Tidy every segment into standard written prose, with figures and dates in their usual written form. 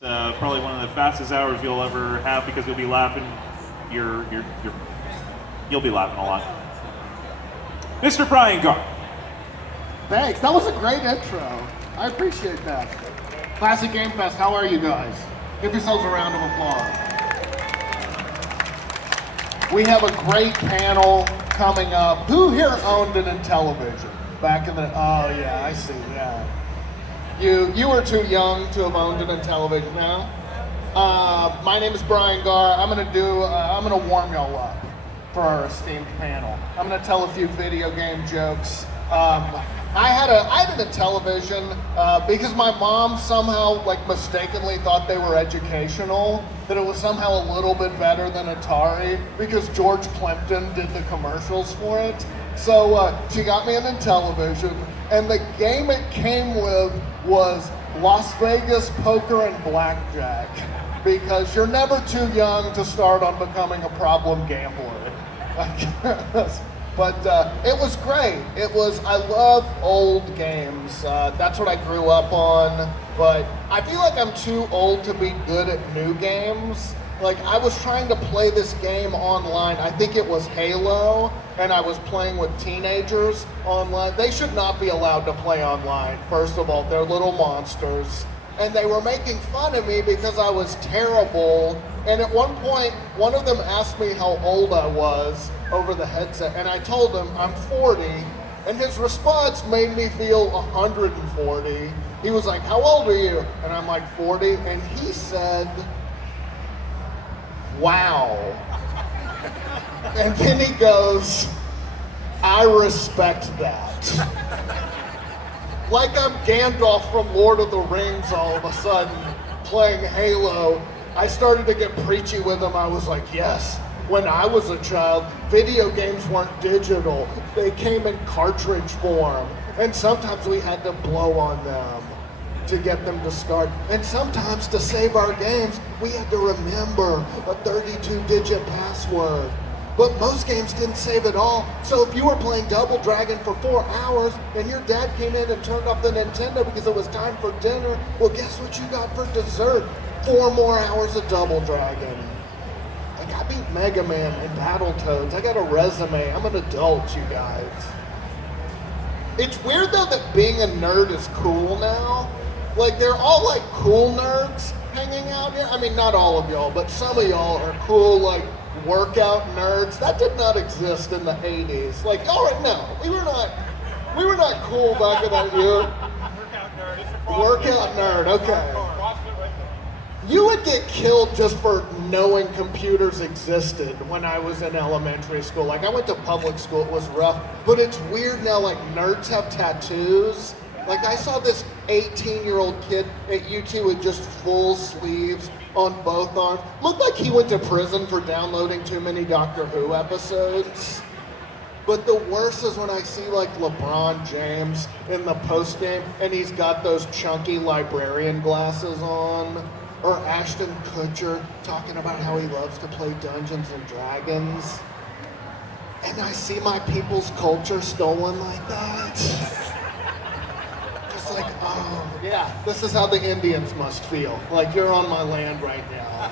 Probably one of the fastest hours you'll ever have because you'll be laughing. You'll be laughing a lot. Mr. Brian Gaar. Thanks. That was a great intro. I appreciate that. Classic Game Fest. How are you guys? Give yourselves a round of applause. We have a great panel coming up. Who here owned an Intellivision back in the? Oh yeah, I see. Yeah. You were too young to have owned an Intellivision now. My name is Brian Gaar. I'm gonna warm y'all up for our esteemed panel. I'm gonna tell a few video game jokes. I had an Intellivision because my mom somehow mistakenly thought they were educational, that it was somehow a little bit better than Atari because George Plimpton did the commercials for it. So she got me an Intellivision, and the game it came with was Las Vegas Poker and Blackjack, because you're never too young to start on becoming a problem gambler. But it was great. I love old games. That's what I grew up on. But I feel like I'm too old to be good at new games. I was trying to play this game online. I think it was Halo, and I was playing with teenagers online. They should not be allowed to play online, first of all. They're little monsters. And they were making fun of me because I was terrible. And at one point, one of them asked me how old I was over the headset, and I told him I'm 40, and his response made me feel 140. He was like, "How old are you?" And I'm like, 40, and he said, "Wow." And then he goes, "I respect that." Like I'm Gandalf from Lord of the Rings all of a sudden, playing Halo. I started to get preachy with him. I was like, yes, when I was a child, video games weren't digital. They came in cartridge form. And sometimes we had to blow on them to get them to start. And sometimes to save our games, we had to remember a 32-digit password. But most games didn't save at all. So if you were playing Double Dragon for 4 hours and your dad came in and turned off the Nintendo because it was time for dinner, well, guess what you got for dessert? 4 more hours of Double Dragon. I beat Mega Man and Battletoads. I got a resume. I'm an adult, you guys. It's weird though that being a nerd is cool now. They're all cool nerds hanging out here. I mean, not all of y'all, but some of y'all are cool, workout nerds. That did not exist in the 80s. We were not cool back in that year. Workout nerd, okay. You would get killed just for knowing computers existed when I was in elementary school. I went to public school, it was rough. But it's weird now, nerds have tattoos. I saw this 18-year-old kid at UT with just full sleeves on both arms. Looked like he went to prison for downloading too many Doctor Who episodes. But the worst is when I see LeBron James in the postgame and he's got those chunky librarian glasses on. Or Ashton Kutcher talking about how he loves to play Dungeons and Dragons. And I see my people's culture stolen like that. Just oh, yeah, this is how the Indians must feel. You're on my land right now.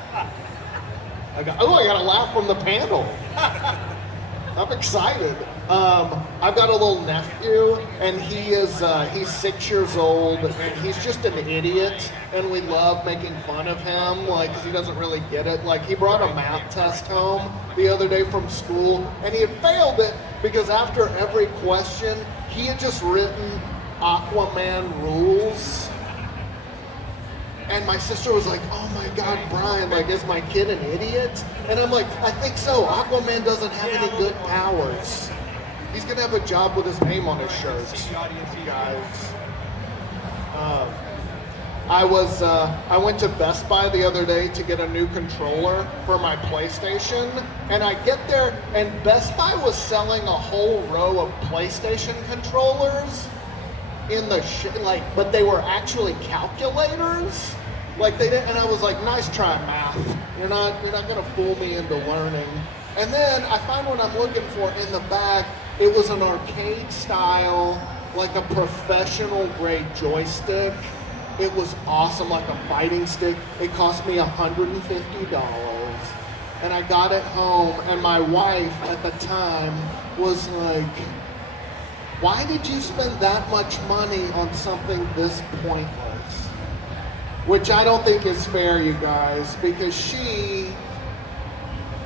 I got a laugh from the panel. I'm excited. I've got a little nephew, and he's 6 years old, and he's just an idiot, and we love making fun of him, because he doesn't really get it. He brought a math test home the other day from school, and he had failed it because after every question, he had just written Aquaman rules. And my sister was like, "Oh my God, Brian, is my kid an idiot?" And I'm like, "I think so. Aquaman doesn't have any good powers. He's gonna have a job with his name on his shirt." Guys, I went to Best Buy the other day to get a new controller for my PlayStation, and I get there, and Best Buy was selling a whole row of PlayStation controllers in the but they were actually calculators. They didn't, and I was like, "Nice try, math. You're not gonna fool me into learning." And then I find what I'm looking for in the back. It was an arcade style, a professional grade joystick It was awesome, like a fighting stick. It cost me $150. And I got it home, and my wife at the time was like, why did you spend that much money on something this pointless? Which I don't think is fair, you guys, because she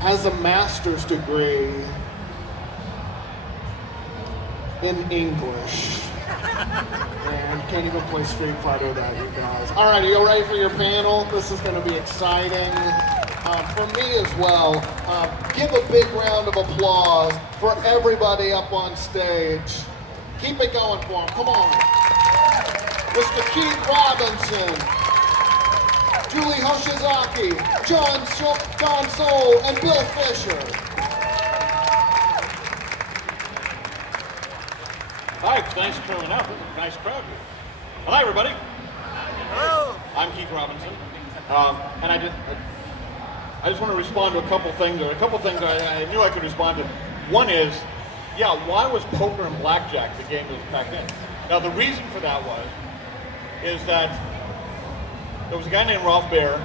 has a master's degree in English. And can't even play Street Fighter that, you guys. All right, are you ready for your panel? This is going to be exciting. For me as well, give a big round of applause for everybody up on stage. Keep it going for them, come on. Mr. Keith Robinson, Julie Hoshizaki, John Sohl, and Bill Fisher. Hi, thanks for showing up. There's a nice crowd here. Hi, everybody. Hello. I'm Keith Robinson, and I just want to respond to a couple things. There are a couple things I knew I could respond to. One is, yeah, why was poker and blackjack the game that was back then? Now, the reason for that is that there was a guy named Ralph Baer,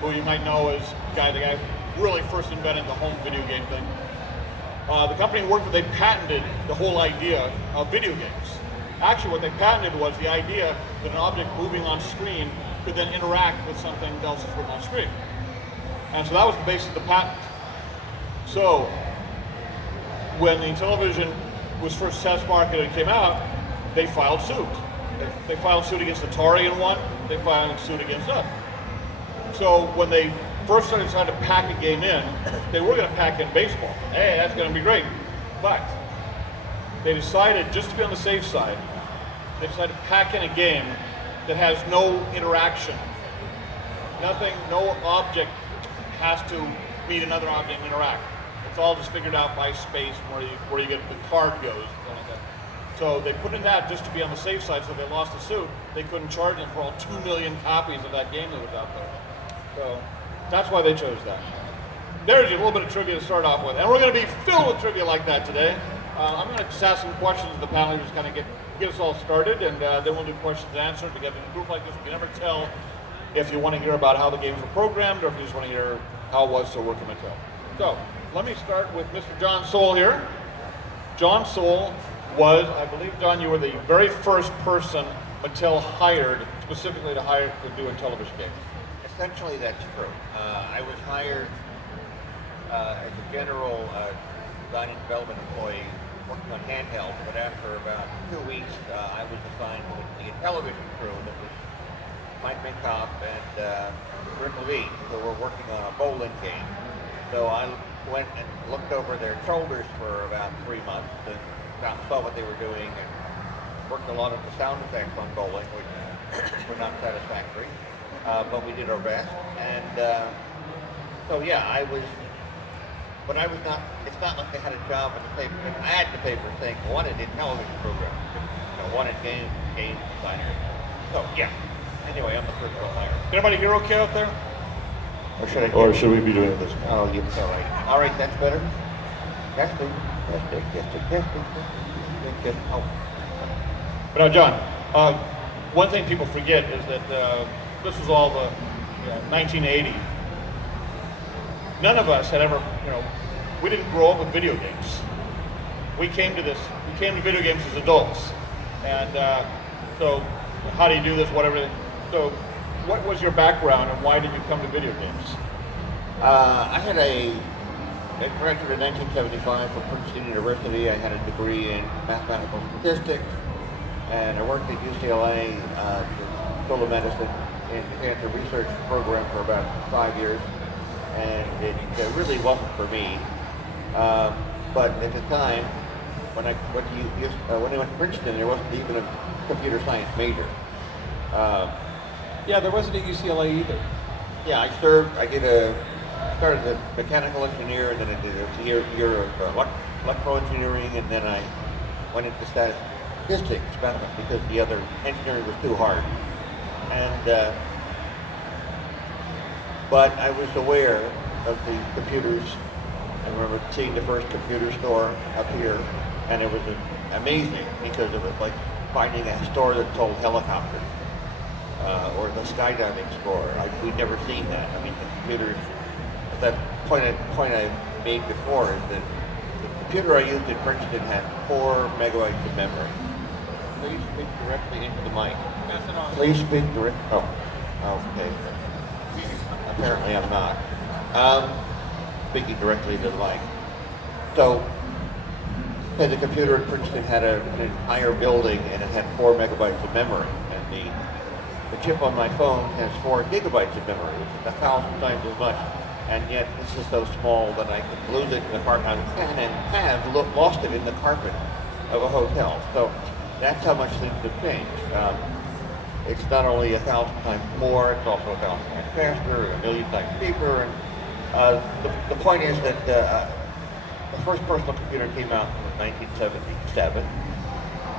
who you might know as the guy who really first invented the home video game thing. The company he worked for, they patented the whole idea of video games. Actually, what they patented was the idea that an object moving on screen could then interact with something else that's written on screen. And so that was the basis of the patent. So when the Intellivision was first test marketed and came out, they filed suit. They filed suit against Atari and won. They filed suit against us. So when they first started trying to pack a game in, they were going to pack in baseball. Hey, that's going to be great. But they decided, just to be on the safe side, they decided to pack in a game that has no interaction. Nothing, no object has to meet another object and interact. It's all just figured out by space where you get the card goes. Something like that. So they put in that just to be on the safe side, so they lost the suit. They couldn't charge them for all 2 million copies of that game that was out there. So that's why they chose that. There's a little bit of trivia to start off with, and we're going to be filled with trivia like that today. I'm going to just ask some questions to the panel, just kind of get us all started, and then we'll do questions and answers. Because in a group like this, we can never tell if you want to hear about how the games were programmed, or if you just want to hear how it was to work in Mattel. So let me start with Mr. John Sohl here. John Sohl was, I believe, John, you were the very first person Mattel hired specifically to do Intellivision games. Essentially, that's true. I was hired as a general design and development employee working on handhelds, but after about 2 weeks, I was assigned to the Intellivision crew that was Mike Minkoff and Rick Levine, who were working on a bowling game. So I went and looked over their shoulders for about 3 months and saw what they were doing and worked a lot of the sound effects on bowling, which were not satisfactory. But we did our best, and so yeah, but I was not, it's not like they had a job in the paper. I had the paper saying, wanted in television program, wanted game designer. So yeah, anyway, I'm the first one hired. Anybody here okay out there? Or should we be doing this? Oh, you're all right. All right, that's better. Testing. Oh. But now, John, one thing people forget is that this was all the 1980. None of us had ever, we didn't grow up with video games. We came to video games as adults. And so how do you do this, whatever. So what was your background and why did you come to video games? I graduated in 1975 from Princeton University. I had a degree in mathematical statistics, and I worked at UCLA, School of Medicine, in the cancer research program for about 5 years, and it really wasn't for me. But at the time, when I went to Princeton, there wasn't even a computer science major. Yeah, there wasn't at UCLA either. Yeah, I started as a mechanical engineer, and then I did a year of electroengineering, and then I went into statistics because the other engineering was too hard. And but I was aware of the computers. I remember seeing the first computer store up here, and it was amazing because it was like finding a store that sold helicopters. or the skydiving score. We'd never seen that. I mean, the computers, that point I made before is that the computer I used in Princeton had 4 megabytes of memory. Please speak directly into the mic. Please speak direct. Oh, okay. Apparently I'm not. Speaking directly to the mic. So, the computer at Princeton had an entire building and it had 4 megabytes of memory. And the chip on my phone has 4 gigabytes of memory, which is 1,000 times as much. And yet this is so small that I could lose it in the carpet. I can and have lost it in the carpet of a hotel. So that's how much things have changed. It's not only 1,000 times more, it's also 1,000 times faster, 1,000,000 times cheaper. And the point is that the first personal computer came out in 1977,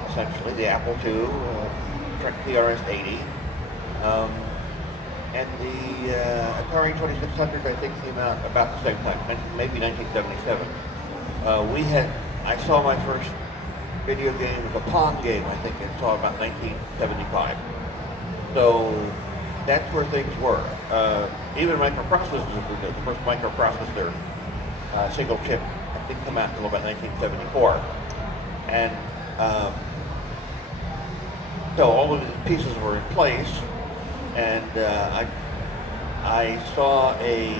essentially, the Apple II, PRS-80. And the Atari 2600, I think, came out about the same time, maybe 1977. I saw my first video game, it was a Pong game, I think, I saw about 1975. So that's where things were. Even microprocessors, the first microprocessor, single chip, didn't come out until about 1974. And so all of the pieces were in place, and I saw a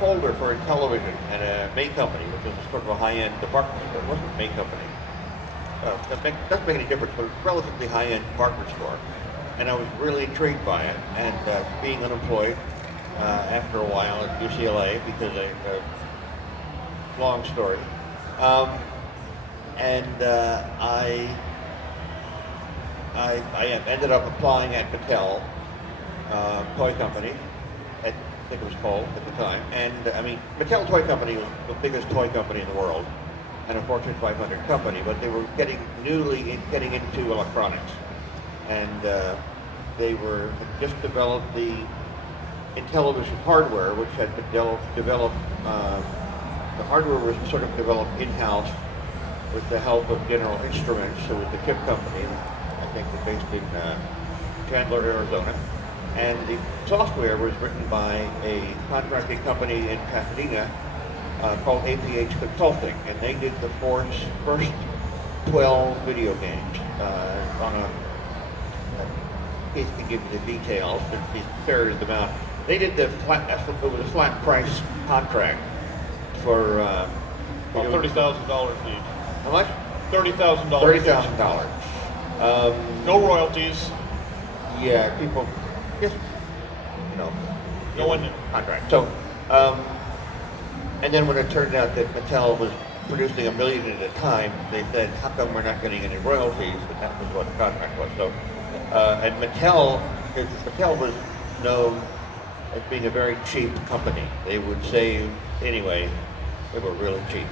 folder for Intellivision at a May company, which was sort of a high-end department store. It wasn't a May company. Doesn't make any difference, but it was a relatively high-end department store. And I was really intrigued by it, and being unemployed after a while at UCLA, because long story. I ended up applying at Mattel, toy company, I think it was called at the time. And I mean, Mattel Toy Company was the biggest toy company in the world, and a Fortune 500 company, but they were getting into electronics. And they had just developed the Intellivision hardware, which had been developed. The hardware was sort of developed in-house with the help of General Instruments, who was the chip company, I think they're based in Chandler, Arizona. And the software was written by a contracting company in Pasadena called APH Consulting, and they did the first 12 video games on a Keith can give you the details since he's ferreted them out. They did it was a flat price contract for $30,000 each. how much? $30,000. $30,000. No royalties. Yeah, people just No one. contract. So, and then when it turned out that Mattel was producing 1 million at a time, they said, "How come we're not getting any royalties?" And that was what the contract was. So, and Mattel was known as being a very cheap company. They would save anyway. They were really cheap.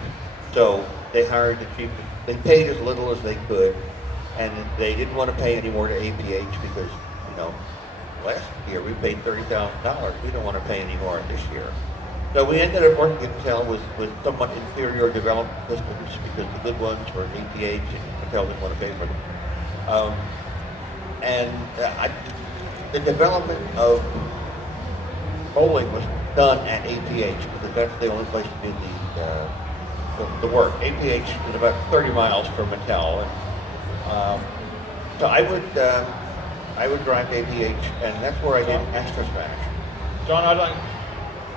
So they hired the cheapest. They paid as little as they could, and they didn't want to pay any more to APH because, last year we paid $30,000. We don't want to pay any more this year. So we ended up working at Mattel with somewhat inferior development systems because the good ones were APH and Mattel didn't want to pay for them. The development of bowling was done at APH because that's the only place to do the work. APH is about 30 miles from Mattel, and so I would drive to APH, and that's where I did Astra Smash. John,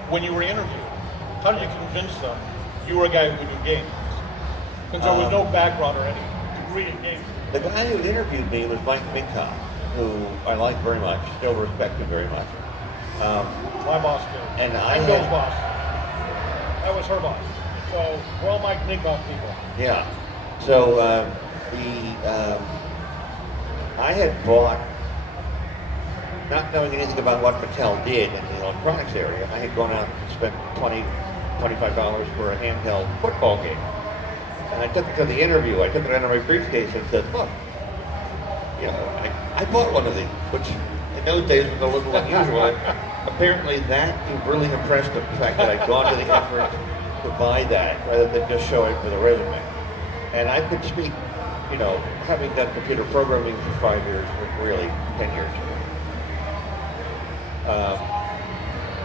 when you were interviewed, how did you convince them you were a guy who could do games? Since there was no background or any degree in games. The guy who interviewed me was Mike Minkoff, who I like very much, still respect him very much. My boss did. And I'm Bill's boss. That was her boss. So we're all Mike Minkoff people. Yeah. So I had bought, not knowing anything about what Mattel did in the electronics area, I had gone out and spent $25 for a handheld football game. And I took it to the interview. I took it out of my briefcase and said, "Look, I bought one of these," which in those days was a little unusual. Apparently that really impressed them, the fact that I'd gone to the effort to buy that rather than just show it with a resume. And I could speak you know, having done computer programming for 5 years, really 10 years.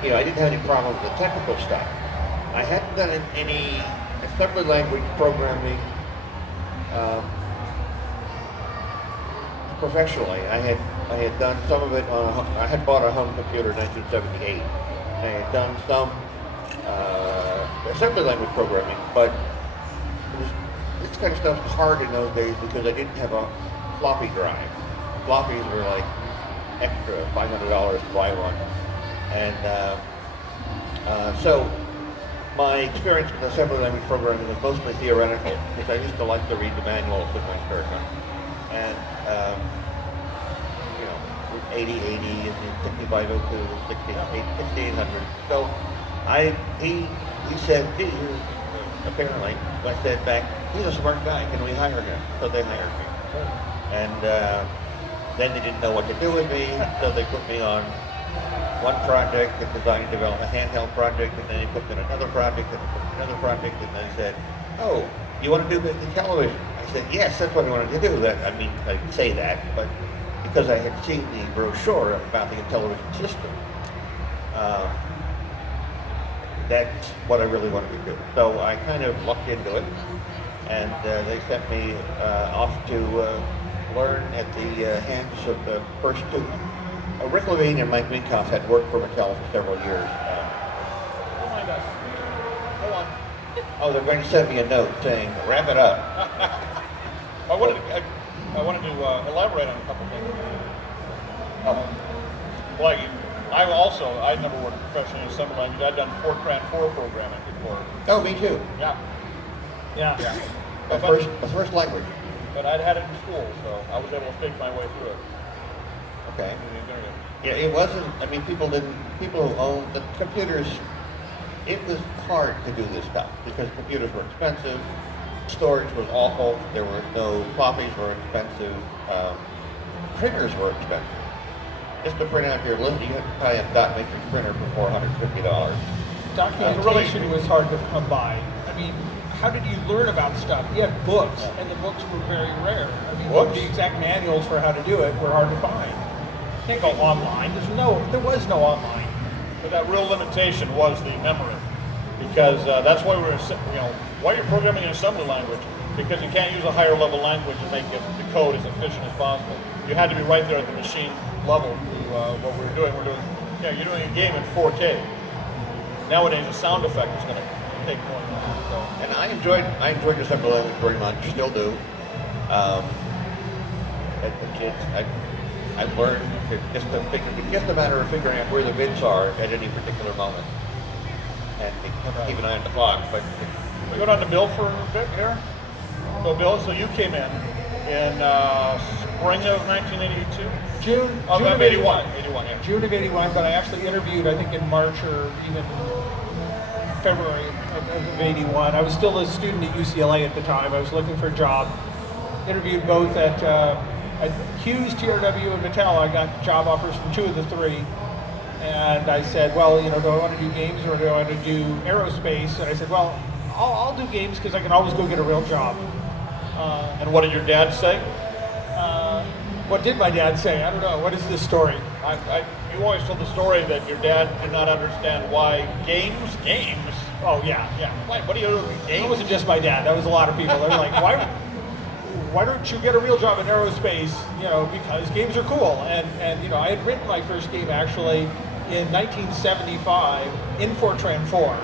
You know, I didn't have any problem with the technical stuff. I hadn't done any assembly language programming professionally. I had done some of it on. I had bought a home computer in 1978. I had done some assembly language programming, but this kind of stuff was hard in those days because I didn't have a floppy drive. Floppies were like extra $500 to buy one, and so my experience with assembly language programming was mostly theoretical because I used to like to read the manuals with my spare time. And you know, 8080 and 6502 and 1600. So he said, gee, apparently, I said back, he's a smart guy, can we hire him? So they hired me. And then they didn't know what to do with me, so they put me on one project, the design and development handheld project, and then they put me on another project, and another project, and they said, oh, you want to do Intellivision? I said, yes, that's what I wanted to do. That, I mean, I didn't say that, but because I had seen the brochure about the Intellivision system, that's what I really wanted to do. So I kind of lucked into it, and they sent me off to learn at the hands of the first two. Rick Levine and Mike Minkoff had worked for Mattel for several years. Don't mind us. Go on. Oh, they're going to send me a note saying, wrap it up. I wanted to elaborate on a couple things. Well, I never worked professionally in assembly language. I'd done Fortran 4 programming before. Oh, me too. Yeah. The first language. But I'd had it in school, so I was able to fake my way through it. Okay. Yeah, it wasn't, I mean, people who owned the computers, it was hard to do this stuff because computers were expensive, storage was awful, there were no floppies were expensive, printers were expensive. Just to print out your list, you had to buy a dot matrix printer for $450. Documentation was hard to come by. I mean, how did you learn about stuff? You had books, and the books were very rare. I mean, the exact manuals for how to do it were hard to find. You can't go online. There was no online. But that real limitation was the memory, because that's why why you're programming in assembly language, because you can't use a higher level language and make the code as efficient as possible. You had to be right there at the machine level. What we're doing, you're doing a game in 4K. Nowadays, a sound effect is going to take more than that. So. And I enjoyed assembly language very much, still do. I've learned it's just a matter of figuring out where the bits are at any particular moment, and keep an eye on the clock. But we go down to Bill for a bit here. So Bill, you came in spring of 1982. June of 81. 81, yeah. June of 81, but I actually interviewed, I think, in March or even February of 81. I was still a student at UCLA at the time. I was looking for a job. Interviewed both at Hughes, TRW, and Mattel. I got job offers from 2 of the 3. And I said, well, do I want to do games or do I want to do aerospace? And I said, well, I'll do games because I can always go get a real job. And what did your dad say? What did my dad say? I don't know. What is this story? You always told the story that your dad did not understand why games. Oh yeah. What do you do with games? It wasn't just my dad. That was a lot of people. They're like, why don't you get a real job in aerospace? Because games are cool. And I had written my first game actually in 1975 in Fortran 4.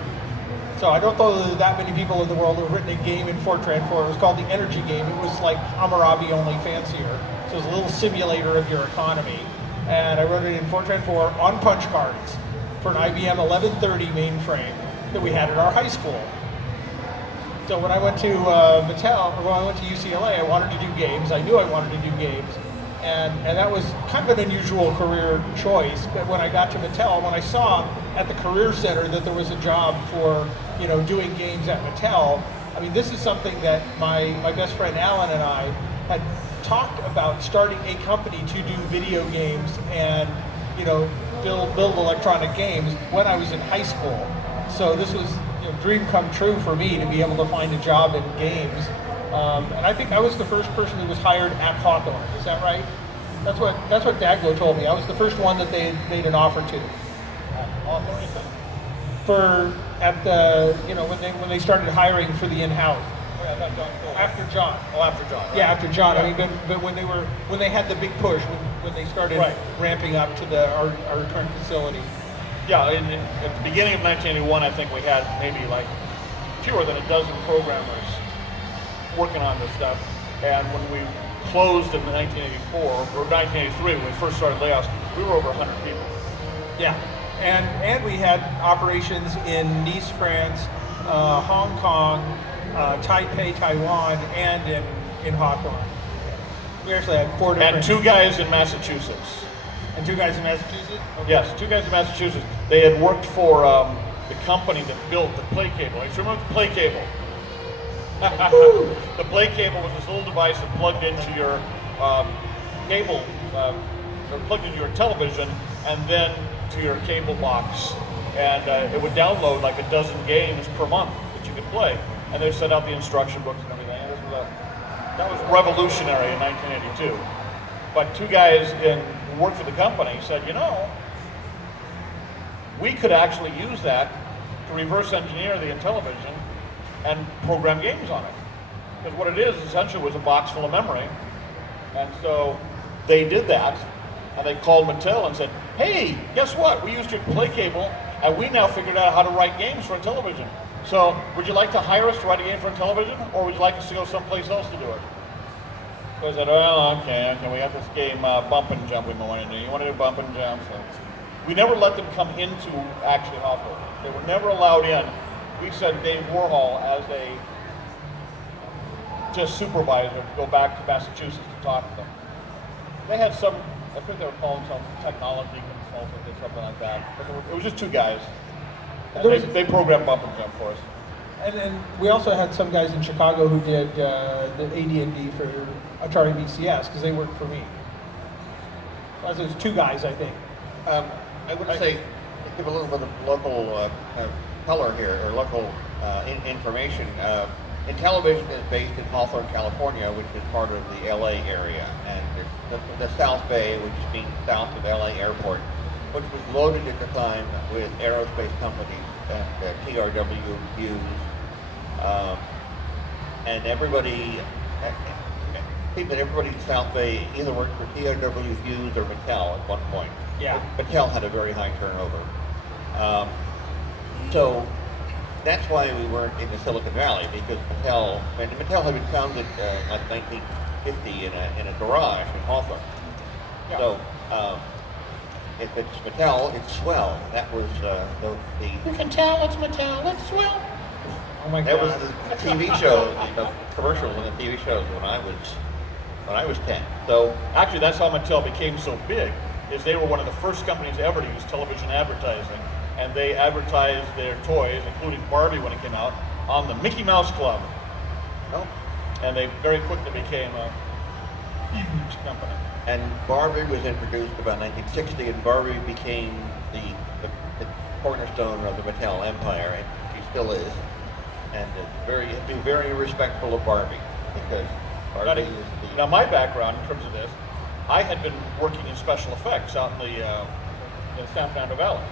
So I don't know that many people in the world who have written a game in Fortran 4. It was called the Energy Game. It was like Hammurabi, only fancier. So it was a little simulator of your economy. And I wrote it in Fortran 4 on punch cards for an IBM 1130 mainframe that we had at our high school. So when I went to Mattel, or when I went to UCLA, I wanted to do games. I knew I wanted to do games. And that was kind of an unusual career choice. But when I got to Mattel, when I saw at the Career Center that there was a job for, doing games at Mattel, I mean, this is something that my best friend Alan and I had talked about, starting a company to do video games and, build electronic games when I was in high school. So this was dream come true for me to be able to find a job in games. And I think I was the first person who was hired at Hawthorne. Is that right? That's what Daglo told me. I was the first one that they had made an offer to. Hawthorne, you said? For at the when they started hiring for the in-house. Oh, yeah, that John Sohl. After John. Oh, after John. Right. Yeah, after John. Yeah. I mean, but when they had the big push, when they started Right. ramping up to our current facility. Yeah, at the beginning of 1981, I think we had maybe like fewer than a dozen programmers working on this stuff. And when we closed in 1984 or 1983, when we first started layoffs, we were over 100 people. Yeah, and we had operations in Nice, France, Hong Kong, Taipei, Taiwan, and in Hawthorne. We actually had 4 different. And 2 guys in Massachusetts. And 2 guys in Massachusetts? Okay. Yes, 2 guys in Massachusetts. They had worked for the company that built the play cable. You remember the play cable? The play cable was this little device that plugged into your cable, or plugged into your television, and then to your cable box. And it would download like a dozen games per month that you could play. And they sent out the instruction books and everything. That was revolutionary in 1982. But 2 guys who worked for the company said, we could actually use that to reverse engineer the Intellivision and program games on it. Because what it is essentially was a box full of memory. And so they did that, and they called Mattel and said, hey, guess what? We used your play cable, and we now figured out how to write games for Intellivision. So would you like to hire us to write a game for Intellivision, or would you like us to go someplace else to do it? So I said, well, okay, we got this game, Bump and Jump we want to do. You want to do Bump and Jump? So we never let them come into actually Hawthorne. They were never allowed in. We sent Dave Warhol as a just supervisor to go back to Massachusetts to talk to them. They had some, I think they were calling some technology consultant or something like that. But it was just 2 guys. And they programmed Bump and Jump for us. And then we also had some guys in Chicago who did the AD&D for Atari VCS because they worked for me. So it was 2 guys, I think. I would say, give a little bit of local color here, or local information. Intellivision is based in Hawthorne, California, which is part of the LA area, and it's the South Bay, which means south of LA Airport, which was loaded at the time with aerospace companies and TRW Hughes, and everybody in the South Bay either worked for TRW Hughes or Mattel at one point. Yeah. Mattel had a very high turnover. So that's why we weren't in the Silicon Valley, because Mattel had been founded like 1950 in a garage in Hawthorne. Yeah. So if it's Mattel, it's swell. That was the You can tell it's Mattel, it's swell. Oh my that God. was the TV show, the commercials and the TV shows when I was 10. So Actually, that's how Mattel became so big, is they were one of the first companies ever to use television advertising, and they advertised their toys, including Barbie when it came out, on the Mickey Mouse Club. oh, And they very quickly became a huge company. and Barbie was introduced about 1960, and Barbie became the cornerstone of the Mattel empire, and she still is. And be very respectful of Barbie, because Barbie is the Now, my background in terms of this, I had been working in special effects out in the San Fernando Valley.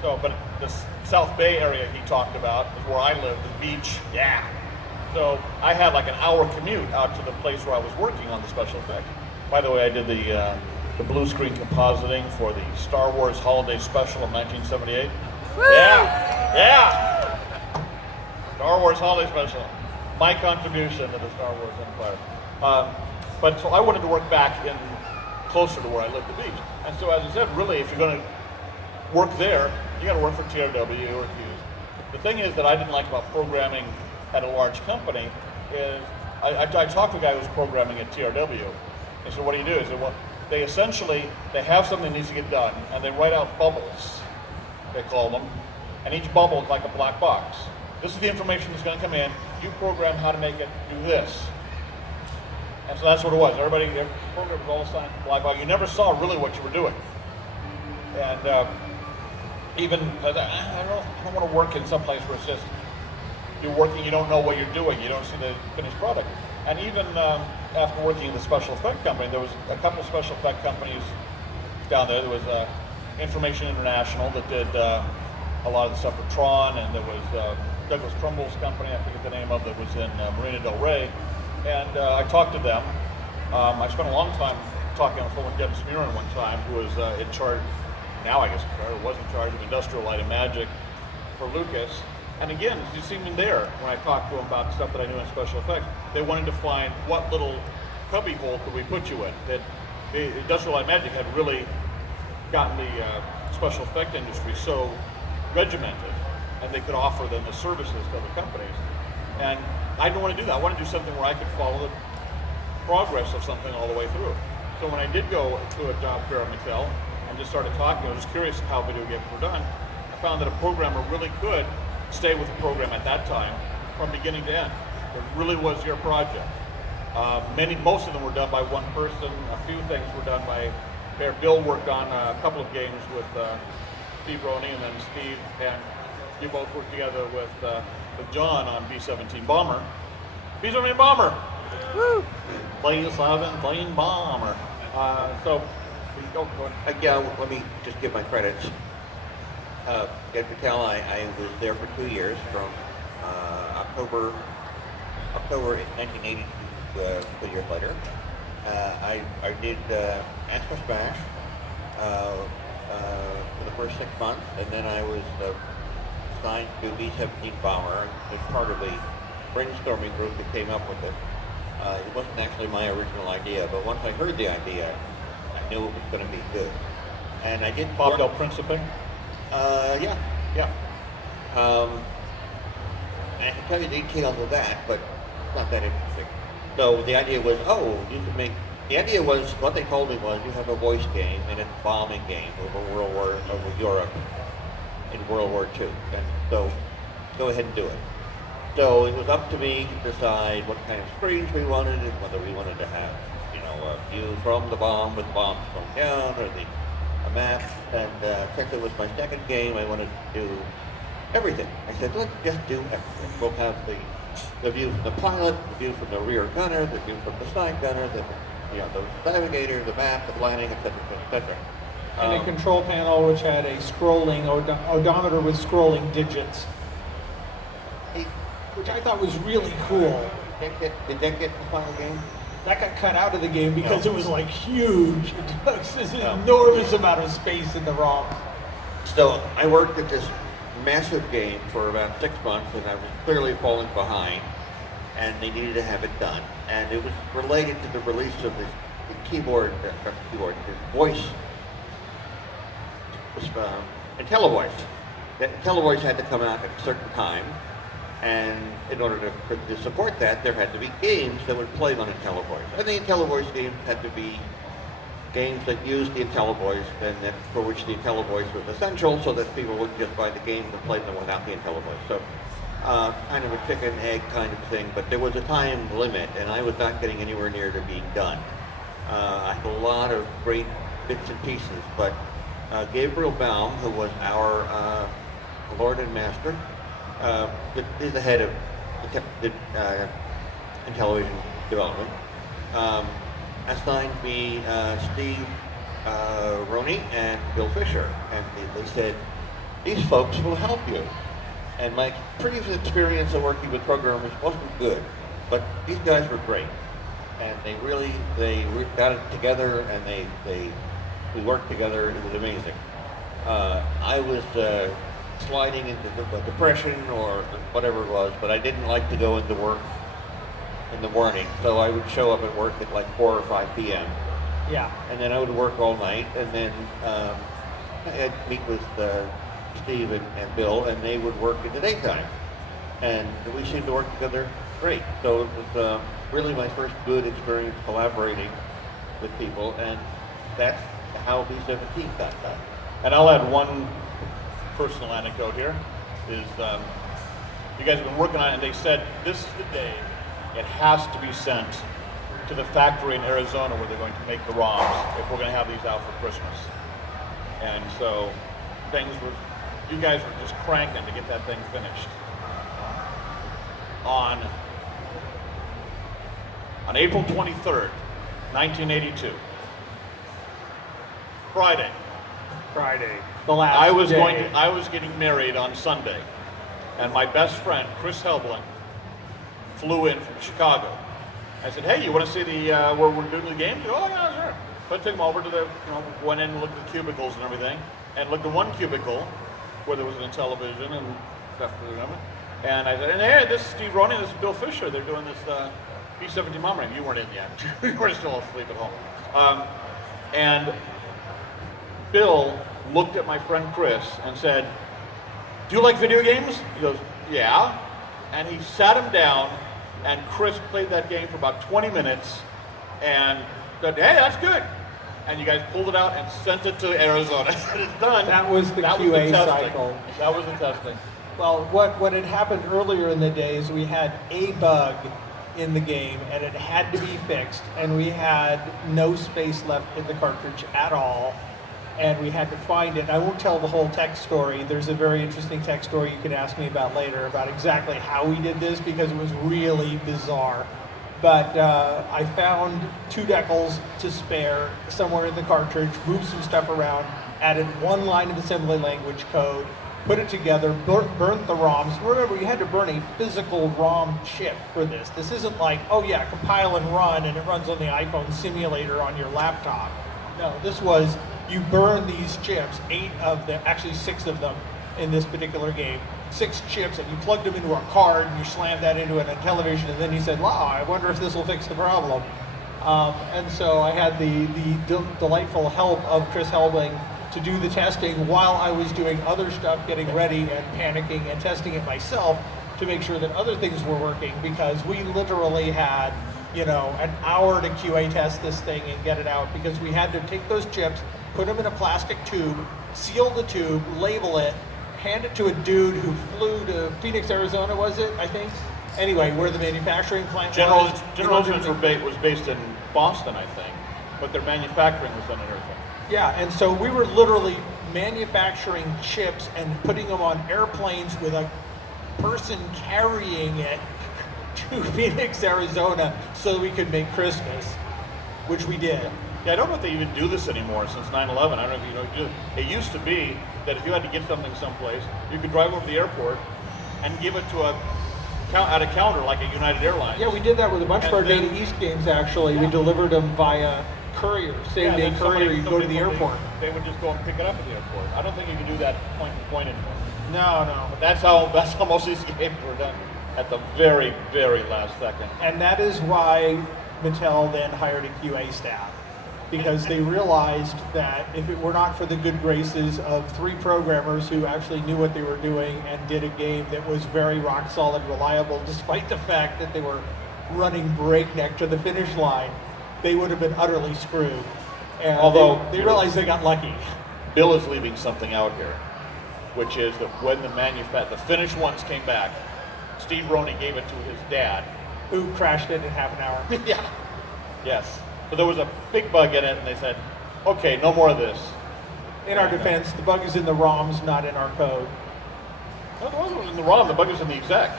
So, but the South Bay area he talked about is where I lived, the beach. Yeah. So I had like an hour commute out to the place where I was working on the special effects. By the way, I did the blue screen compositing for the Star Wars Holiday Special of 1978. Yeah. Star Wars Holiday Special. My contribution to the Star Wars Empire. But so I wanted to work back in closer to where I lived, the beach. And so, as I said, really, if you're going to work there, you got to work for TRW or Hughes. The thing is that I didn't like about programming at a large company is I talked to a guy who was programming at TRW. And so what do? Is they essentially have something that needs to get done, and they write out bubbles, they call them, and each bubble is like a black box. This is the information that's going to come in. You program how to make it do this. And so that's what it was. Every program was all assigned to black box. You never saw really what you were doing. And even, I don't want to work in some place where it's just you're working, you don't know what you're doing, you don't see the finished product. And even after working in the special effect company, there was a couple of special effect companies down there. There was Information International that did a lot of the stuff for Tron, and there was Douglas Trumbull's company, I forget the name of, that was in Marina Del Rey. And I talked to them. I spent a long time talking on the phone with Devin Smearon one time, who was in charge, now I guess was in charge of Industrial Light and Magic for Lucas. And again, you see me there when I talked to them about stuff that I knew in special effects. They wanted to find what little cubby hole could we put you in. That the Industrial Light and Magic had really gotten the special effect industry so regimented, and they could offer them the services to other companies. And I didn't want to do that. I wanted to do something where I could follow the progress of something all the way through. So when I did go to a job fair at Mattel and just started talking, I was curious how video games were done. I found that a programmer really could stay with the program at that time from beginning to end. It really was your project. Most of them were done by one person. A few things were done by Bill worked on a couple of games with Steve Roney, and then Steve and you both worked together with John on B-17 Bomber. B-17 Bomber! Woo! B-17 Bomber. So, go ahead. Yeah, let me just give my credits. At Mattel, I was there for 2 years, from October 1980 to 2 years later. I did Astro Smash for the first 6 months, and then I was assigned to B-17 Bomber as part of the brainstorming group that came up with it. It wasn't actually my original idea, but once I heard the idea, I knew it was going to be good. And I did Bob Del Principe? Yeah. I can tell you the details of that, but it's not that interesting. So the idea was, what they told me was, you have a voice game and it's a bombing game over Europe in World War II. And so, go ahead and do it. So it was up to me to decide what kind of screens we wanted and whether we wanted to have, a view from the bomb with the bombs going down, or a map. And since it was my second game, I wanted to do everything. I said, let's just do everything. We'll have the view from the pilot, the view from the rear gunner, the view from the side gunner, the navigator, the map, the landing, etc., etc. And a control panel which had a scrolling odometer with scrolling digits, which I thought was really cool. Did that get the final game? That got cut out of the game because it was like huge. It took this enormous amount of space in the ROM. So I worked at this massive game for about 6 months, and I was clearly falling behind, and they needed to have it done. And it was related to the release of this voice, Intellivision. The Intellivision had to come out at a certain time, and in order to support that, there had to be games that would play on Intellivision. And the Intellivision games had to be games that used the Intellivision, and then for which the Intellivision was essential, so that people wouldn't just buy the games and play them without the Intellivision. So, kind of a chicken egg kind of thing, but there was a time limit, and I was not getting anywhere near to being done. I had a lot of great bits and pieces, but Gabriel Baum, who was our Lord and Master, is the head of the Intellivision development, assigned me Steve Roney and Bill Fisher, and they said, these folks will help you. And my previous experience of working with programmers wasn't good, but these guys were great. And they got it together, and we worked together. It was amazing. I was sliding into the depression or whatever it was, but I didn't like to go into work in the morning, so I would show up at work at like 4 or 5 p.m. Yeah. And then I would work all night, and then I'd meet with Steve and Bill, and they would work in the daytime. And we seemed to work together great. So it was really my first good experience collaborating with people, and that's how B-17 got done. And I'll add one personal anecdote here, is you guys have been working on it, and they said, this is the day it has to be sent to the factory in Arizona where they're going to make the ROMs if we're going to have these out for Christmas. And so you guys were just cranking to get that thing finished. on April 23rd, 1982. Friday. The last I was day. I was getting married on Sunday, and my best friend Chris Helbling flew in from Chicago. I said, "Hey, you want to see the where we're doing the games?" He goes, "Oh yeah, sure." So I took him over to the, went in and looked at the cubicles and everything, and looked at one cubicle where there was an Intellivision and stuff. And I said, "And hey, this is Steve Roney, this is Bill Fisher. They're doing this B-17 bomber." You weren't in yet. You were still asleep at home. And Bill looked at my friend Chris and said, "Do you like video games?" He goes, "Yeah." And he sat him down, and Chris played that game for about 20 minutes and said, "Hey, that's good." And you guys pulled it out and sent it to Arizona. I said, "It's done." That was the That QA testing. cycle. That was the testing. Well, what had happened earlier in the days, we had a bug in the game, and it had to be fixed, and we had no space left in the cartridge at all, and we had to find it. I won't tell the whole tech story. There's a very interesting tech story you can ask me about later about exactly how we did this, because it was really bizarre. But I found 2 decals to spare somewhere in the cartridge, moved some stuff around, added 1 line of assembly language code, put it together, burnt the ROMs. Remember, you had to burn a physical ROM chip for this. This isn't like, oh yeah, compile and run, and it runs on the iPhone simulator on your laptop. No, this was, you burn these chips, 6 of them in this particular game, 6 chips, and you plugged them into a card, and you slammed that into an Intellivision, and then you said, wow, I wonder if this will fix the problem. And so I had the delightful help of Chris Helbling to do the testing while I was doing other stuff, getting ready and panicking and testing it myself to make sure that other things were working, because we literally had, an hour to QA test this thing and get it out, because we had to take those chips, put them in a plastic tube, seal the tube, label it, hand it to a dude who flew to Phoenix, Arizona, was it, I think? Anyway, where the manufacturing plant General was. Instruments was based in Boston, I think, but their manufacturing was done in Arizona. Yeah, and so we were literally manufacturing chips and putting them on airplanes with a person carrying it to Phoenix, Arizona, so we could make Christmas, which we did. Yeah, I don't know if they even do this anymore since 9/11. I don't know if you know. It used to be that if you had to get something someplace, you could drive over to the airport and give it to at a counter like a United Airlines. Yeah, we did that with a bunch of our Data East games, actually. Yeah. We delivered them via courier, same-day courier. You go to the airport. They would just go and pick it up at the airport. I don't think you can do that point to point anymore. No. But that's how most of these games were done, at the very, very last second. And that is why Mattel then hired a QA staff, because they realized that if it were not for the good graces of 3 programmers who actually knew what they were doing and did a game that was very rock solid, reliable, despite the fact that they were running breakneck to the finish line, they would have been utterly screwed. And although they realized they got lucky. Bill is leaving something out here, which is that when the finished ones came back, Steve Roney gave it to his dad, who crashed it in half an hour. Yeah. Yes. So there was a big bug in it, and they said, "Okay, no more of this." In our defense, the bug is in the ROMs, not in our code. No, the bug was in the ROM. The bug is in the exec.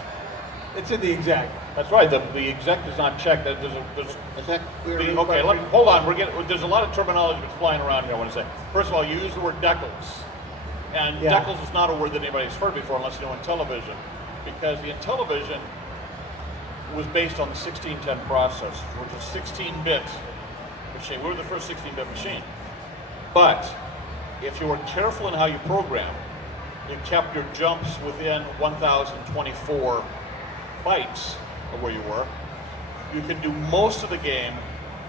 It's in the exec. That's right. The exec does not check. Hold on. There's a lot of terminology that's flying around here. I want to say. First of all, you use the word decals, and decals is not a word that anybody's heard before unless you know Intellivision, because the Intellivision was based on the 1610 processor, which is 16-bit machine. We were the first 16-bit machine. But if you were careful in how you programmed, you kept your jumps within 1024 bytes of where you were. You could do most of the game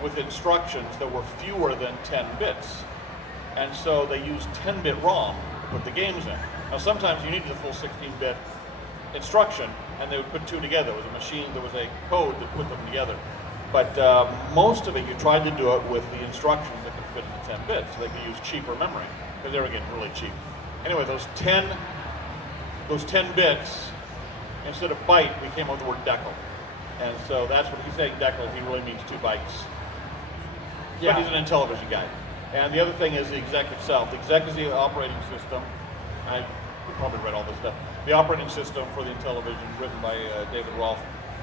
with instructions that were fewer than 10 bits. And so they used 10-bit ROM to put the games in. Now sometimes you needed the full 16-bit instruction, and they would put 2 together. There was a machine, there was a code that put them together. But most of it, you tried to do it with the instructions that could fit into 10 bits, so they could use cheaper memory, because they were getting really cheap. Anyway, those 10 bits, instead of byte, we came up with the word decal. And so that's what he's saying, decal, he really means 2 bytes. Yeah. But he's an Intellivision guy. And the other thing is the exec itself. The exec is the operating system. you probably read all this stuff. The operating system for the Intellivision, written by David Rolfe.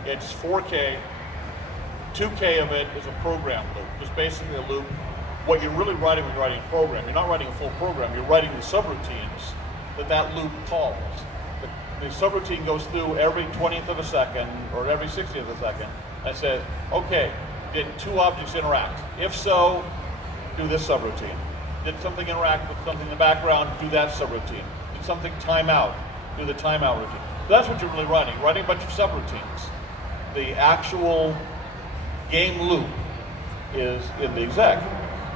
It's 4K. 2K of it is a program loop, just basically a loop. What you're really writing when you're writing a program, you're not writing a full program, you're writing the subroutines that loop calls. The subroutine goes through every 20th of a second or every 60th of a second and says, okay, did two objects interact? If so, do this subroutine. Did something interact with something in the background? Do that subroutine. Did something time out? Do the timeout routine. That's what you're really writing. You're writing a bunch of subroutines. The actual game loop is in the exec,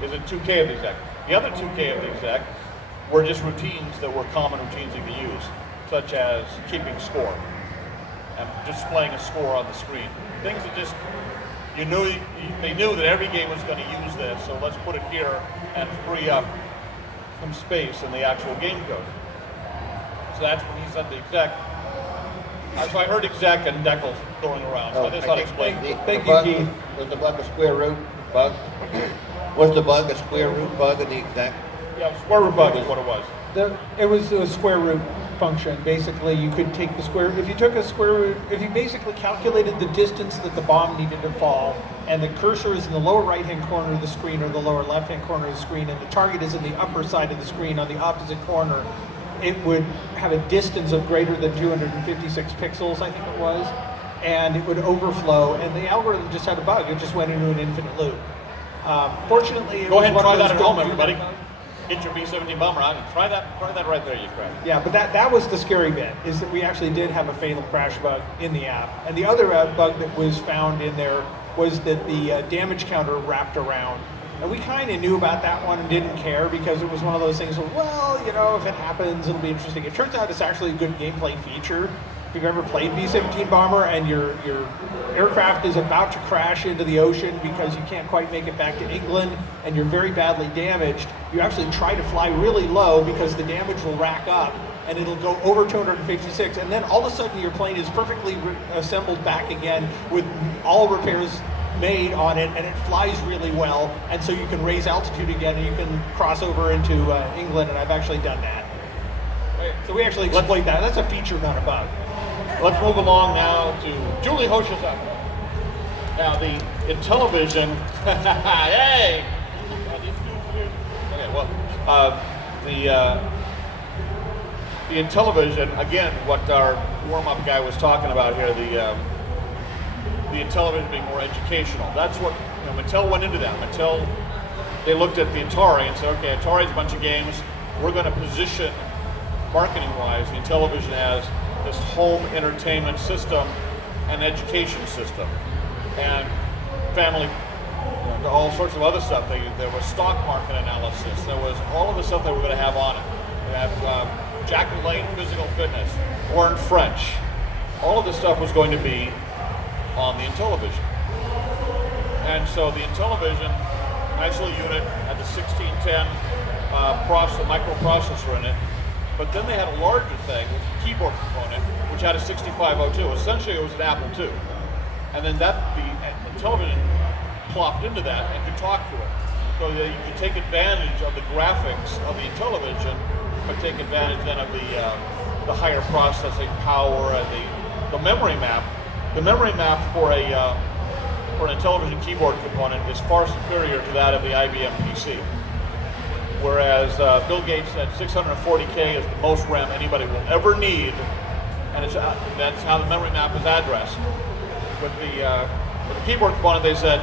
is in 2K of the exec. The other 2K of the exec were just routines that were common routines you could use, such as keeping score and displaying a score on the screen. Things that just, they knew that every game was going to use this, so let's put it here and free up some space in the actual game code. So that's when he said the exec. So I heard exec and decals going around, so I just thought I'd explain. Thank you, Keith. Was the bug a square root bug? Was the bug a square root bug in the exec? Yeah, square root bug is what it was. It was a square root function. Basically, you could take the square, if you took a square root, if you basically calculated the distance that the bomb needed to fall, and the cursor is in the lower right-hand corner of the screen or the lower left-hand corner of the screen, and the target is in the upper side of the screen on the opposite corner, it would have a distance of greater than 256 pixels, I think it was, and it would overflow, and the algorithm just had a bug. It just went into an infinite loop. Fortunately, it Go was ahead and one try of that those at home, don't do everybody. that. Get your B-17 bomber out and try that right there, you crack. Yeah, but that was the scary bit, is that we actually did have a fatal crash bug in the app. And the other bug that was found in there was that the damage counter wrapped around. And we kind of knew about that one and didn't care because it was one of those things where, well, you know, if it happens, it'll be interesting. It turns out it's actually a good gameplay feature. If you've ever played B-17 Bomber and your aircraft is about to crash into the ocean because you can't quite make it back to England and you're very badly damaged, you actually try to fly really low because the damage will rack up and it'll go over 256, and then all of a sudden your plane is perfectly assembled back again with all repairs made on it, and it flies really well, and so you can raise altitude again and you can cross over into England, and I've actually done that. So we actually exploit that. That's a feature, not a bug. Let's move along now to Julie Hoshizaki. Now the Intellivision, hey! Okay, well, the Intellivision, again, what our warm-up guy was talking about here, the Intellivision being more educational. That's what, Mattel went into that. Mattel, they looked at the Atari and said, okay, Atari's a bunch of games. We're going to position, marketing-wise, the Intellivision as this home entertainment system and education system. And family, all sorts of other stuff. There was stock market analysis. There was all of the stuff that we're going to have on it. We have Jack and Lane physical fitness, Warren French. All of this stuff was going to be on the Intellivision. And so the Intellivision, nice little unit, had the 1610 microprocessor in it, but then they had a larger thing, which was a keyboard component, which had a 6502. Essentially it was an Apple II. And then the Intellivision plopped into that and could talk to it. So that you could take advantage of the graphics of the Intellivision, but take advantage then of the higher processing power and the memory map. The memory map for an Intellivision keyboard component is far superior to that of the IBM PC. Whereas Bill Gates said 640K is the most RAM anybody will ever need, and that's how the memory map is addressed. With the keyboard component, they said,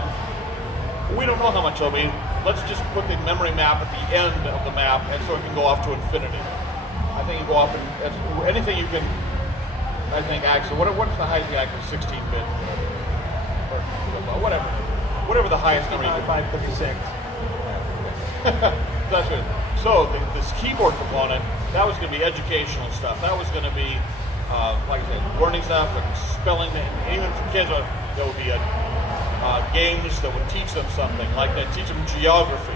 we don't know how much it'll be. Let's just put the memory map at the end of the map, and so it can go off to infinity. I think you go off and anything you can. I think actually, what's the highest you can 16-bit or whatever the highest number you can. 556. That's it. So this keyboard component, that was going to be educational stuff. That was going to be, like I said, learning stuff and spelling. And even for kids, there would be games that would teach them something, like they'd teach them geography.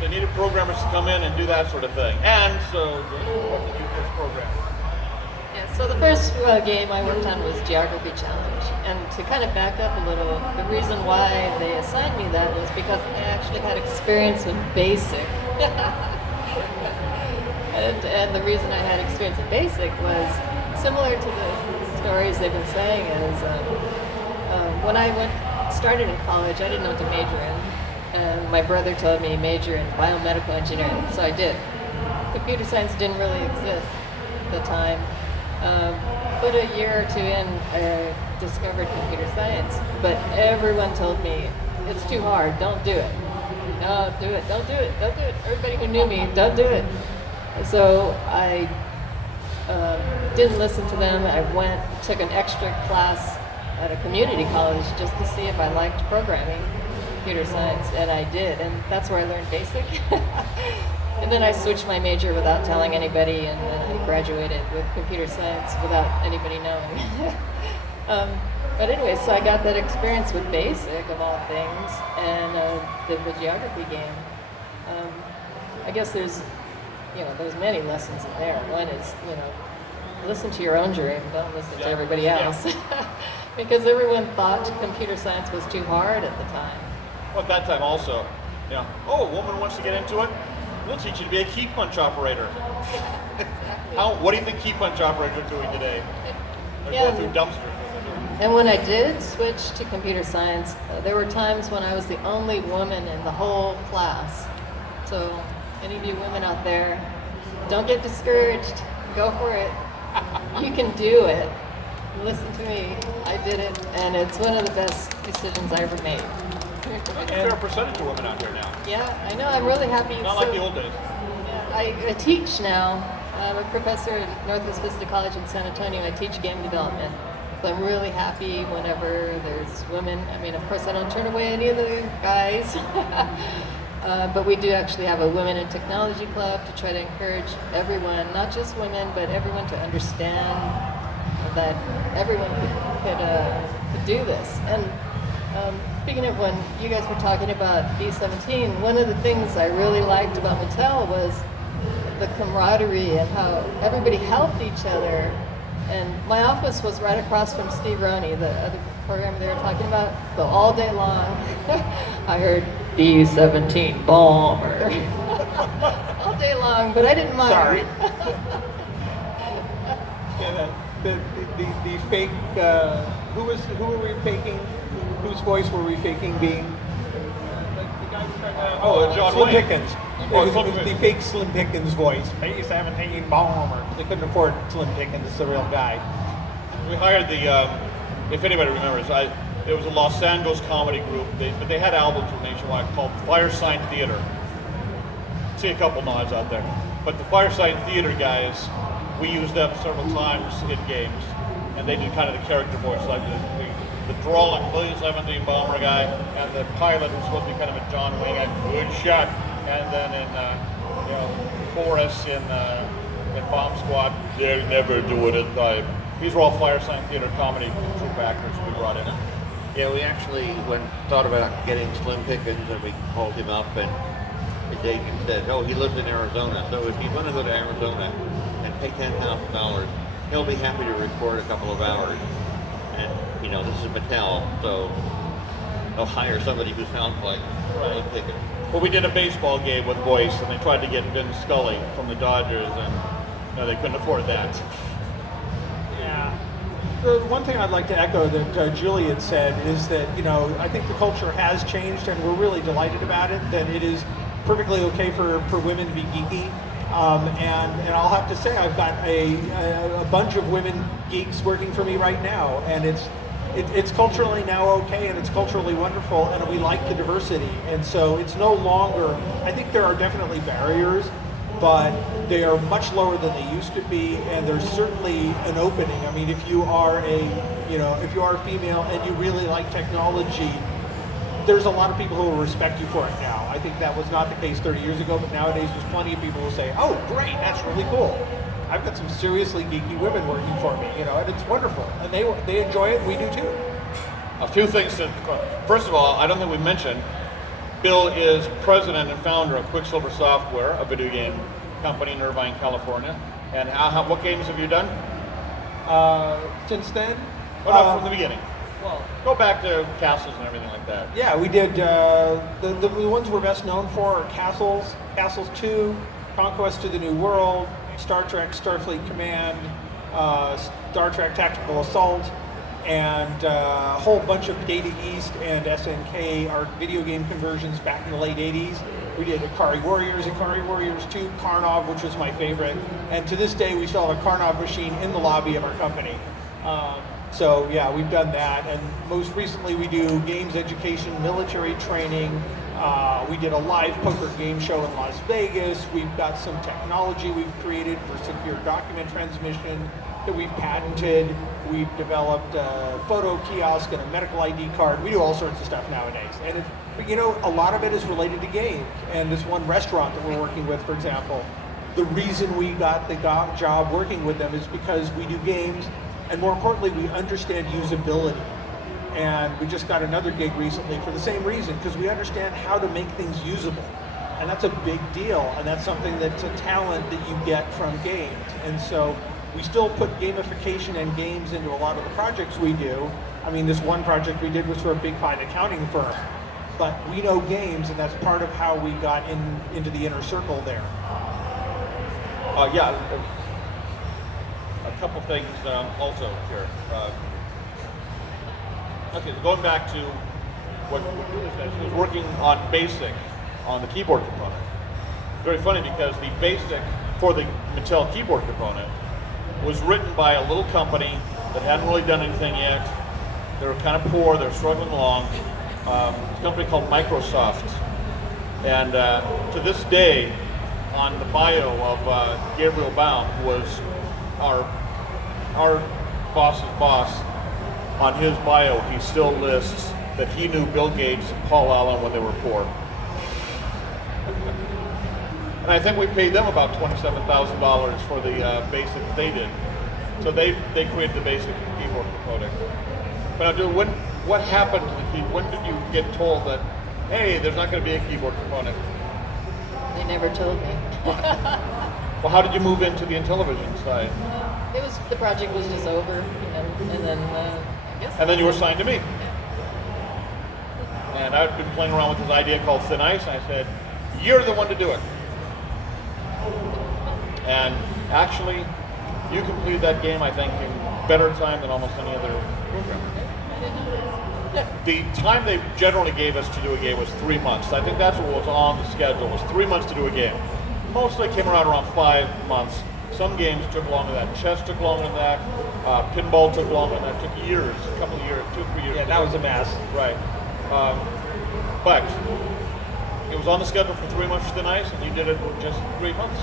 They needed programmers to come in and do that sort of thing. And so, what did you first program? Yeah, so the first game I worked on was Geography Challenge. And to kind of back up a little, the reason why they assigned me that was because I actually had experience with BASIC. And the reason I had experience in BASIC was similar to the stories they've been saying. Is when I started in college, I didn't know what to major in, and my brother told me major in biomedical engineering, so I did. Computer science didn't really exist at the time. But a year or two in, I discovered computer science. But everyone told me, it's too hard, don't do it. No, do it, don't do it, don't do it. Everybody who knew me, don't do it. So I didn't listen to them. I took an extra class at a community college just to see if I liked programming, computer science, and I did. And that's where I learned BASIC. And then I switched my major without telling anybody, and then I graduated with computer science without anybody knowing. But anyway, so I got that experience with BASIC, of all things, and did the geography game. I guess there's many lessons in there. One is, listen to your own dream, don't listen to everybody else. Because everyone thought computer science was too hard at the time. Well, at that time also, a woman wants to get into it, we'll teach you to be a key punch operator. What do you think key punch operators are doing today? They're going through dumpsters. And when I did switch to computer science, there were times when I was the only woman in the whole class. So any of you women out there, don't get discouraged. Go for it. You can do it. Listen to me. I did it, and it's one of the best decisions I ever made. There's a fair percentage of women out here now. Yeah, I know. I'm really happy. Not like the old days. Yeah, I teach now. I'm a professor at Northwest Vista College in San Antonio. I teach game development. So I'm really happy whenever there's women. I mean, of course, I don't turn away any of the guys. But we do actually have a Women in Technology Club to try to encourage everyone, not just women, but everyone to understand that everyone could do this. And speaking of when you guys were talking about B-17, one of the things I really liked about Mattel was the camaraderie and how everybody helped each other. And my office was right across from Steve Roney, the other programmer they were talking about. So all day long, I heard B-17 bomber all day long, but I didn't mind. Sorry. The fake. Who were we faking? Whose voice were we faking being? John Slim Wayne. Pickens. Oh, It was the fake Slim Pickens voice. B-17 bomber. They couldn't afford Slim Pickens, the real guy. We hired if anybody remembers, there was a Los Angeles comedy group, but they had albums nationwide called Firesign Theater. See a couple nods out there. But the Firesign Theater guys, we used them several times in games, and they did kind of the character voice, like the drawling B-17 bomber guy, and the pilot who's supposed to be kind of a John Wayne, a good shot, and then in chorus in Bomb Squad, they'll never do it in time. These were all Firesign Theater comedy troupe actors we brought in. Yeah, we actually thought about getting Slim Pickens, and we called him up, and his agent said, he lives in Arizona, so if you want to go to Arizona and pay $10,000, he'll be happy to record a couple of hours. And, this is Mattel, so they'll hire somebody who sounds like Slim Pickens. Well, we did a baseball game with voice, and they tried to get Vin Scully from the Dodgers, and they couldn't afford that. Yeah. The one thing I'd like to echo that Julie had said is that, I think the culture has changed, and we're really delighted about it, that it is perfectly okay for women to be geeky. And I'll have to say, I've got a bunch of women geeks working for me right now, and it's culturally now okay, and it's culturally wonderful, and we like the diversity. And so it's no longer, I think there are definitely barriers, but they are much lower than they used to be, and there's certainly an opening. I mean, if you are if you are a female and you really like technology, there's a lot of people who will respect you for it now. I think that was not the case 30 years ago, but nowadays there's plenty of people who say, oh, great, that's really cool. I've got some seriously geeky women working for me, and it's wonderful. And they enjoy it, we do too. A few things first of all, I don't think we mentioned, Bill is president and founder of Quicksilver Software, a video game company in Irvine, California. And what games have you done? Since then? No, from the beginning. Well, go back to Castles and everything like that. Yeah, we did, the ones we're best known for are Castles 2, Conquest of the New World, Star Trek Starfleet Command, Star Trek Tactical Assault, and a whole bunch of Data East and SNK, our video game conversions back in the late 80s. We did Ikari Warriors, Ikari Warriors 2, Karnov, which was my favorite. And to this day, we still have a Karnov machine in the lobby of our company. So yeah, we've done that. And most recently, we do games education, military training. We did a live poker game show in Las Vegas. We've got some technology we've created for secure document transmission that we've patented. We've developed a photo kiosk and a medical ID card. We do all sorts of stuff nowadays. And but you know, a lot of it is related to games. And this one restaurant that we're working with, for example, the reason we got the job working with them is because we do games, and more importantly, we understand usability. And we just got another gig recently for the same reason, because we understand how to make things usable. And that's a big deal, and that's something that's a talent that you get from games. And so we still put gamification and games into a lot of the projects we do. I mean, this one project we did was for a Big Five accounting firm. But we know games, and that's part of how we got into the inner circle there. Yeah, a couple things also here. Okay, so going back to what Julie said, she was working on BASIC on the keyboard component. Very funny because the BASIC for the Mattel keyboard component was written by a little company that hadn't really done anything yet. They were kind of poor, they were struggling along. A company called Microsoft. And to this day, on the bio of Gabriel Baum, who was our boss's boss, on his bio he still lists that he knew Bill Gates and Paul Allen when they were poor. And I think we paid them about $27,000 for the BASIC that they did. So they created the BASIC keyboard component. But now, what happened to the keyboard? When did you get told that, hey, there's not going to be a keyboard component? They never told me. Well, how did you move into the Intellivision side? The project was just over, and then I guess. And then you were assigned to me. And I'd been playing around with this idea called Thin Ice, and I said, you're the one to do it. And actually, you completed that game, I think, in better time than almost any other programmer. The time they generally gave us to do a game was 3 months. I think that's what was on the schedule, was 3 months to do a game. Mostly came around 5 months. Some games took longer than that. Chess took longer than that. Pinball took longer than that. It took years, a couple of years, 2 or 3 years. Yeah, that was a mess. Right. But it was on the schedule for 3 months Thin Ice, and you did it in just 3 months.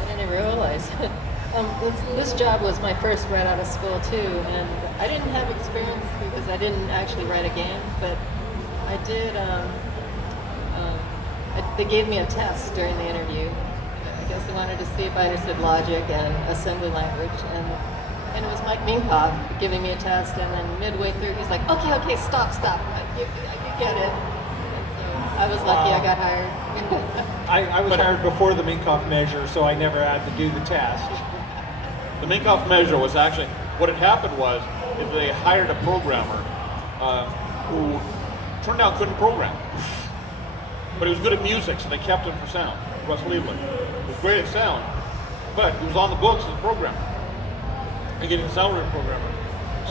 I didn't realize. This job was my first right out of school too, and I didn't have experience because I didn't actually write a game, but I did. They gave me a test during the interview. I guess they wanted to see if I understood logic and assembly language, and it was Mike Minkoff giving me a test, and then midway through he's like, okay, stop, you get it. I was lucky I got hired. I was hired before the Minkoff measure, so I never had to do the test. The Minkoff measure was actually, what had happened was, is they hired a programmer who turned out couldn't program. But he was good at music, so they kept him for sound. Russ Lieberman. He was great at sound, but he was on the books as a programmer. And getting a sound programmer.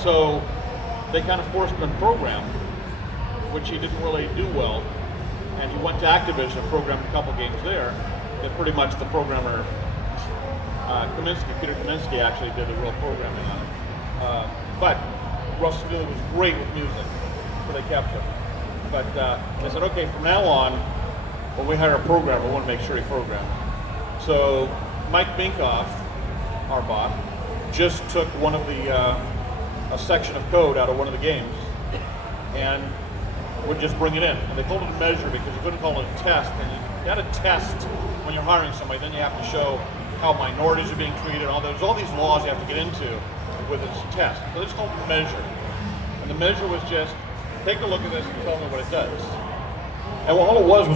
So they kind of forced him to program, which he didn't really do well. And he went to Activision and programmed a couple games there. And pretty much the programmer, Peter Kaminsky actually did the real programming on it. But Russ Lieberman was great with music, so they kept him. But they said, okay, from now on, when we hire a programmer, we want to make sure he programs. So Mike Minkoff, our boss, just took one of the a section of code out of one of the games and would just bring it in. And they called it a measure because you couldn't call it a test. And you had a test when you're hiring somebody, then you have to show how minorities are being treated. There's all these laws you have to get into with this test. So they just called it a measure. And the measure was just, take a look at this and tell me what it does. And all it was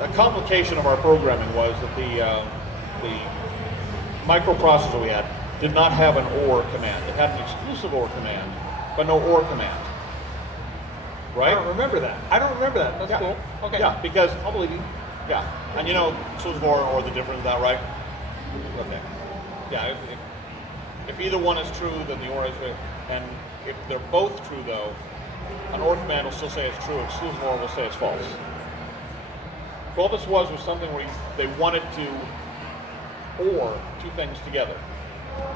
a complication of our programming was that the microprocessor we had did not have an OR command. It had an exclusive OR command, but no OR command. Right? I don't remember that. That's cool. Okay. Yeah, because I'll believe you. Yeah, and you know, Sohl or the difference of that, right? Okay. Yeah, if either one is true, then the or is right. And if they're both true, though, an or command will still say it's true, Sohl will say it's false. What this was something where they wanted to or two things together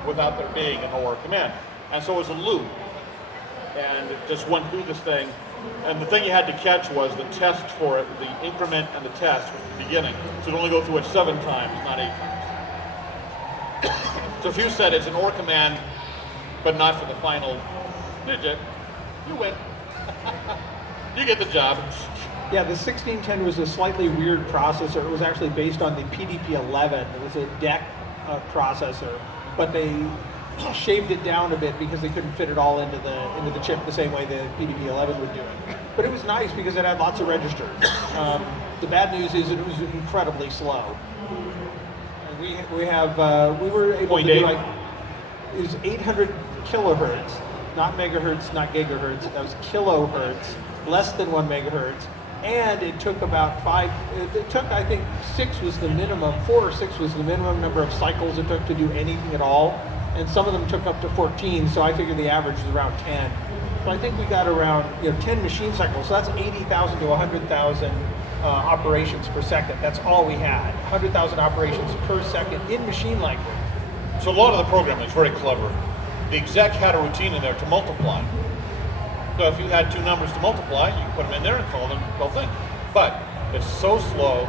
without there being an or command. And so it was a loop. And it just went through this thing. And the thing you had to catch was the test for it, the increment and the test was the beginning. So it'd only go through it 7 times, not 8 times. So if you said it's an or command, but not for the final digit, you win. You get the job. Yeah, the 1610 was a slightly weird processor. It was actually based on the PDP-11. It was a DEC processor, but they shaved it down a bit because they couldn't fit it all into the chip the same way the PDP-11 would do it. But it was nice because it had lots of registers. The bad news is it was incredibly slow. And we were able to do like, it was 800 kilohertz, not megahertz, not gigahertz. That was kilohertz, less than 1 megahertz. And it took about 5, it took, I think, 6 was the minimum, 4 or 6 was the minimum number of cycles it took to do anything at all. And some of them took up to 14, so I figured the average was around 10. So I think we got around 10 machine cycles, so that's 80,000 to 100,000 operations per second. That's all we had, 100,000 operations per second in machine language. So a lot of the programming is very clever. The exec had a routine in there to multiply. So if you had 2 numbers to multiply, you can put them in there and call them the whole thing. But it's so slow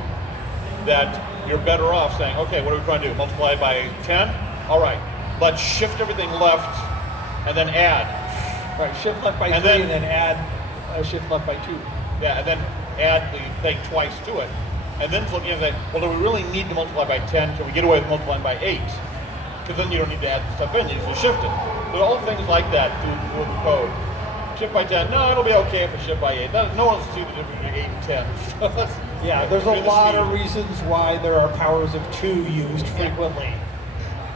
that you're better off saying, okay, what are we trying to do? Multiply by 10? All right, let's shift everything left and then add. Right, shift left by 3 and then add shift left by 2. Yeah, and then add the thing twice to it. And then looking at that, well, do we really need to multiply by 10? Can we get away with multiplying by 8? Because then you don't need to add stuff in, you just shift it. So all things like that through the code. Shift by 10, no, it'll be okay if it's shift by 8. No one will see the difference between 8 and 10. Yeah, there's a lot of reasons why there are powers of 2 used frequently.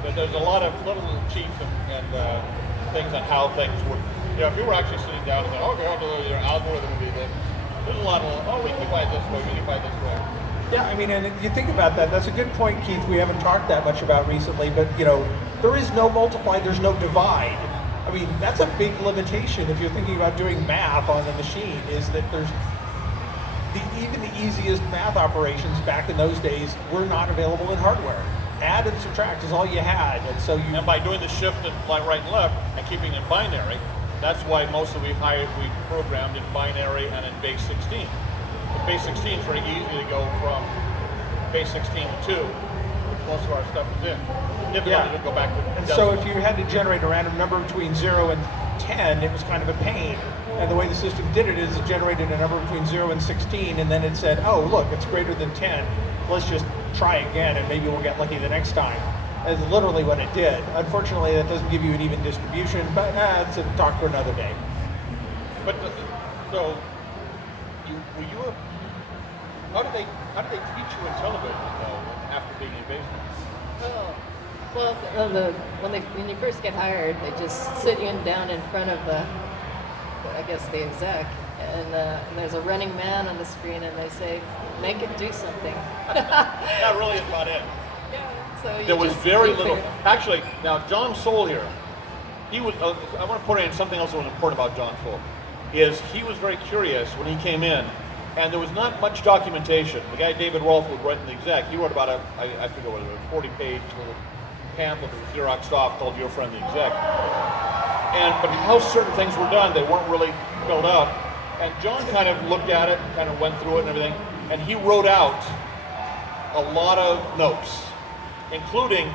But there's a lot of little cheats and things on how things work. If you were actually sitting down and saying, okay, I'll do your algorithm will be this. There's a lot of, we can buy it this way, we can buy it this way. Yeah, I mean, and you think about that, that's a good point, Keith, we haven't talked that much about recently, but there is no multiply, there's no divide. I mean, that's a big limitation if you're thinking about doing math on the machine, is that there's even the easiest math operations back in those days were not available in hardware. Add and subtract is all you had, and so And by doing the shift and right and left and keeping it binary, that's why most of we programmed in binary and in base 16. But base 16 is very easy to go from base 16 to 2, which most of our stuff is in. Difficult to go back to And decimal. so if you had to generate a random number between 0 and 10, it was kind of a pain. And the way the system did it is it generated a number between 0 and 16, and then it said, oh, look, it's greater than 10. Let's just try again, and maybe we'll get lucky the next time. That's literally what it did. Unfortunately, that doesn't give you an even distribution, but it's a talk for another day. But so, how did they teach you Intellivision though after being in basement? Oh, well, when you first get hired, they just sit you down in front of the exec, and there's a running man on the screen, and they say, make it do something. That really is about it. Yeah, so There was very little. Actually, now John Sohl here, he was. I want to put in something else that was important about John Sohl, is he was very curious when he came in, and there was not much documentation. The guy David Rolfe would write in the exec. He wrote about I forget what it was, a 40-page little pamphlet that was Xeroxed off called Your Friend the Exec. But how certain things were done, they weren't really filled out. And John kind of looked at it, kind of went through it and everything, and he wrote out a lot of notes, including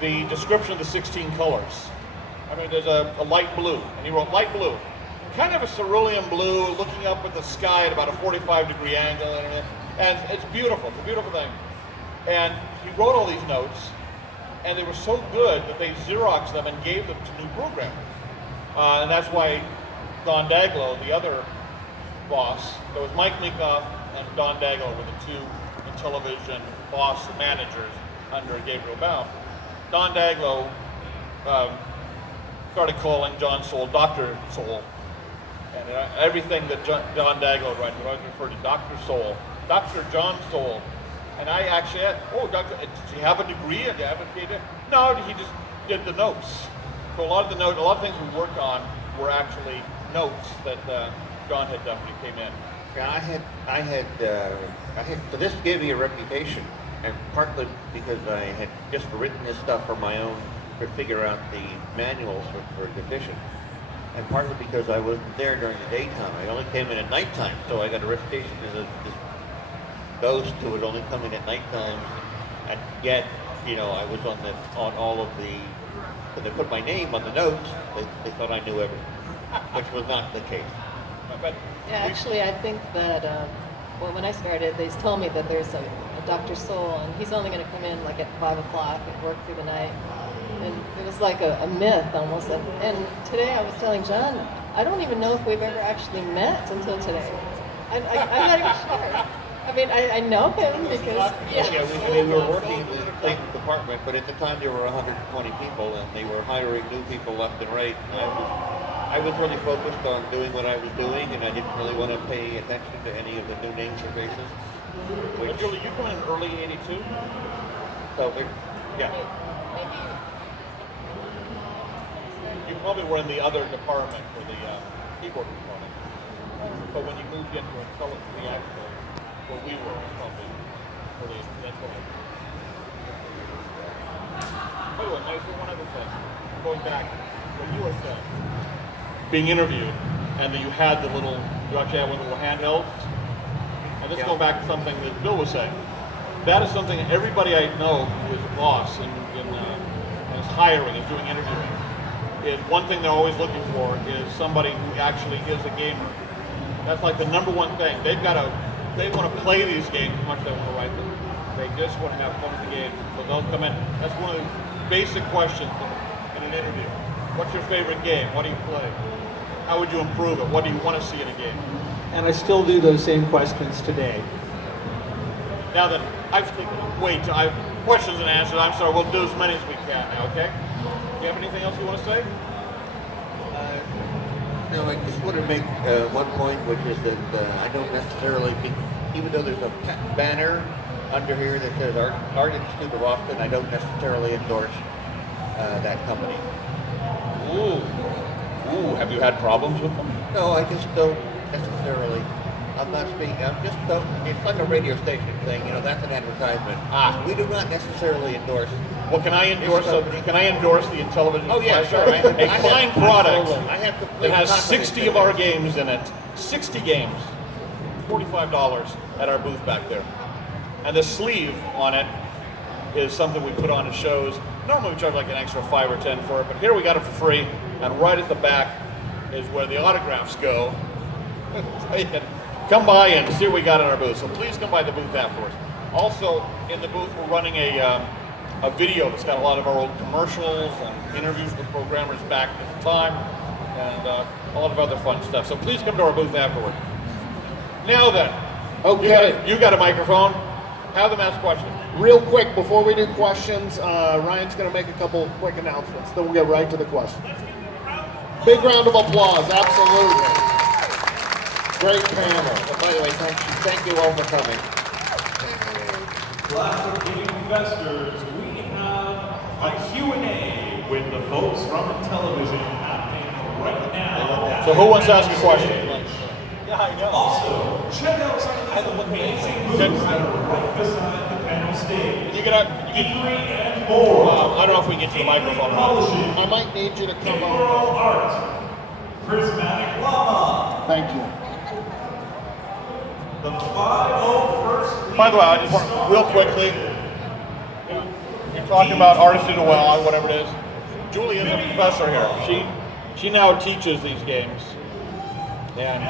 the description of the 16 colors. I mean, there's a light blue, and he wrote light blue. Kind of a cerulean blue, looking up at the sky at about a 45-degree angle, and it's beautiful. It's a beautiful thing. And he wrote all these notes, and they were so good that they Xeroxed them and gave them to new programmers. And that's why Don Daglow, the other boss, there was Mike Meekoff and Don Daglow were the 2 Intellivision boss managers under Gabriel Baum. Don Daglow started calling John Sohl Dr. Sohl. And everything that Don Daglow wrote, he always referred to Dr. Sohl. Dr. John Sohl. And I actually had, doctor, does he have a degree? Do you have a PhD? No, he just did the notes. So a lot of things we worked on were actually notes that John had done when he came in. Yeah, so this gave me a reputation, and partly because I had just written this stuff for my own, to figure out the manuals for Division, and partly because I wasn't there during the daytime. I only came in at nighttime, so I got a reputation as this ghost who would only come in at nighttime, and yet, I was on all of the, when they put my name on the notes, they thought I knew everything, which was not the case. But Yeah, actually, I think that when I started, they told me that there's a Dr. Sohl, and he's only going to come in like at 5 o'clock and work through the night. And it was like a myth almost. And today I was telling John, I don't even know if we've ever actually met until today. I'm not even sure. I mean, I know him because We were working in the same department, but at the time there were 120 people, and they were hiring new people left and right. And I was really focused on doing what I was doing, and I didn't really want to pay attention to any of the new names or faces. But Julie, you come in early '82. So, Yeah. maybe You probably were in the other department for the keyboard component. But when you moved into the actual, where we were, probably for the instrumental. By the way, I just one other thing. Going back, when you were saying, being interviewed, and that you had you actually had one of the little handhelds. And this going back to something that Bill was saying. That is something that everybody I know who is a boss and is hiring, is doing interviewing. One thing they're always looking for is somebody who actually is a gamer. That's like the number one thing. They want to play these games as much as they want to write them. They just want to have fun with the games. So they'll come in. That's one of the basic questions in an interview. What's your favorite game? What do you play? How would you improve it? What do you want to see in a game? And I still do those same questions today. Now that I've taken I have questions and answers, I'm sorry, we'll do as many as we can now, okay? Do you have anything else you want to say? No, I just want to make one point, which is that I don't necessarily, even though there's a banner under here that says Art Institute of Austin, I don't necessarily endorse that company. Ooh, have you had problems with them? No, I just don't necessarily. I'm not speaking. It's like a radio station saying, that's an advertisement. We do not necessarily endorse. Well, can I endorse the Intellivision? Oh yeah, sure. A fine product I have that has 60 of our games in it. 60 games. $45 at our booth back there. And the sleeve on it is something we put on at shows. Normally we charge like an extra 5 or 10 for it, but here we got it for free. And right at the back is where the autographs go. Come by and see what we got in our booth. So please come by the booth afterwards. Also, in the booth, we're running a video that's got a lot of our old commercials and interviews with programmers back at the time, and a lot of other fun stuff. So please come to our booth afterward. Now then, Okay. you got a microphone. Have them ask questions. Real quick, before we do questions, Ryan's going to make a couple quick announcements. Then we'll get right to the questions. Big round of applause, absolutely. Great panel. And by the way, thank you all for coming. Class of gaming investors, we have a Q&A with the folks from Intellivision happening right now. So who wants to ask a question? Yeah, I know. Also, check out some of the amazing booths that are right beside the panel stage. You get Geekery and more. I don't know if we can get to the microphone or not. Publishing, I might need you to come Mural over. art, prismatic llama. Thank you. The 501st. By the way, I just want real quickly. You're talking about artists do well, whatever it is. Julie is a professor here. She now teaches these games, and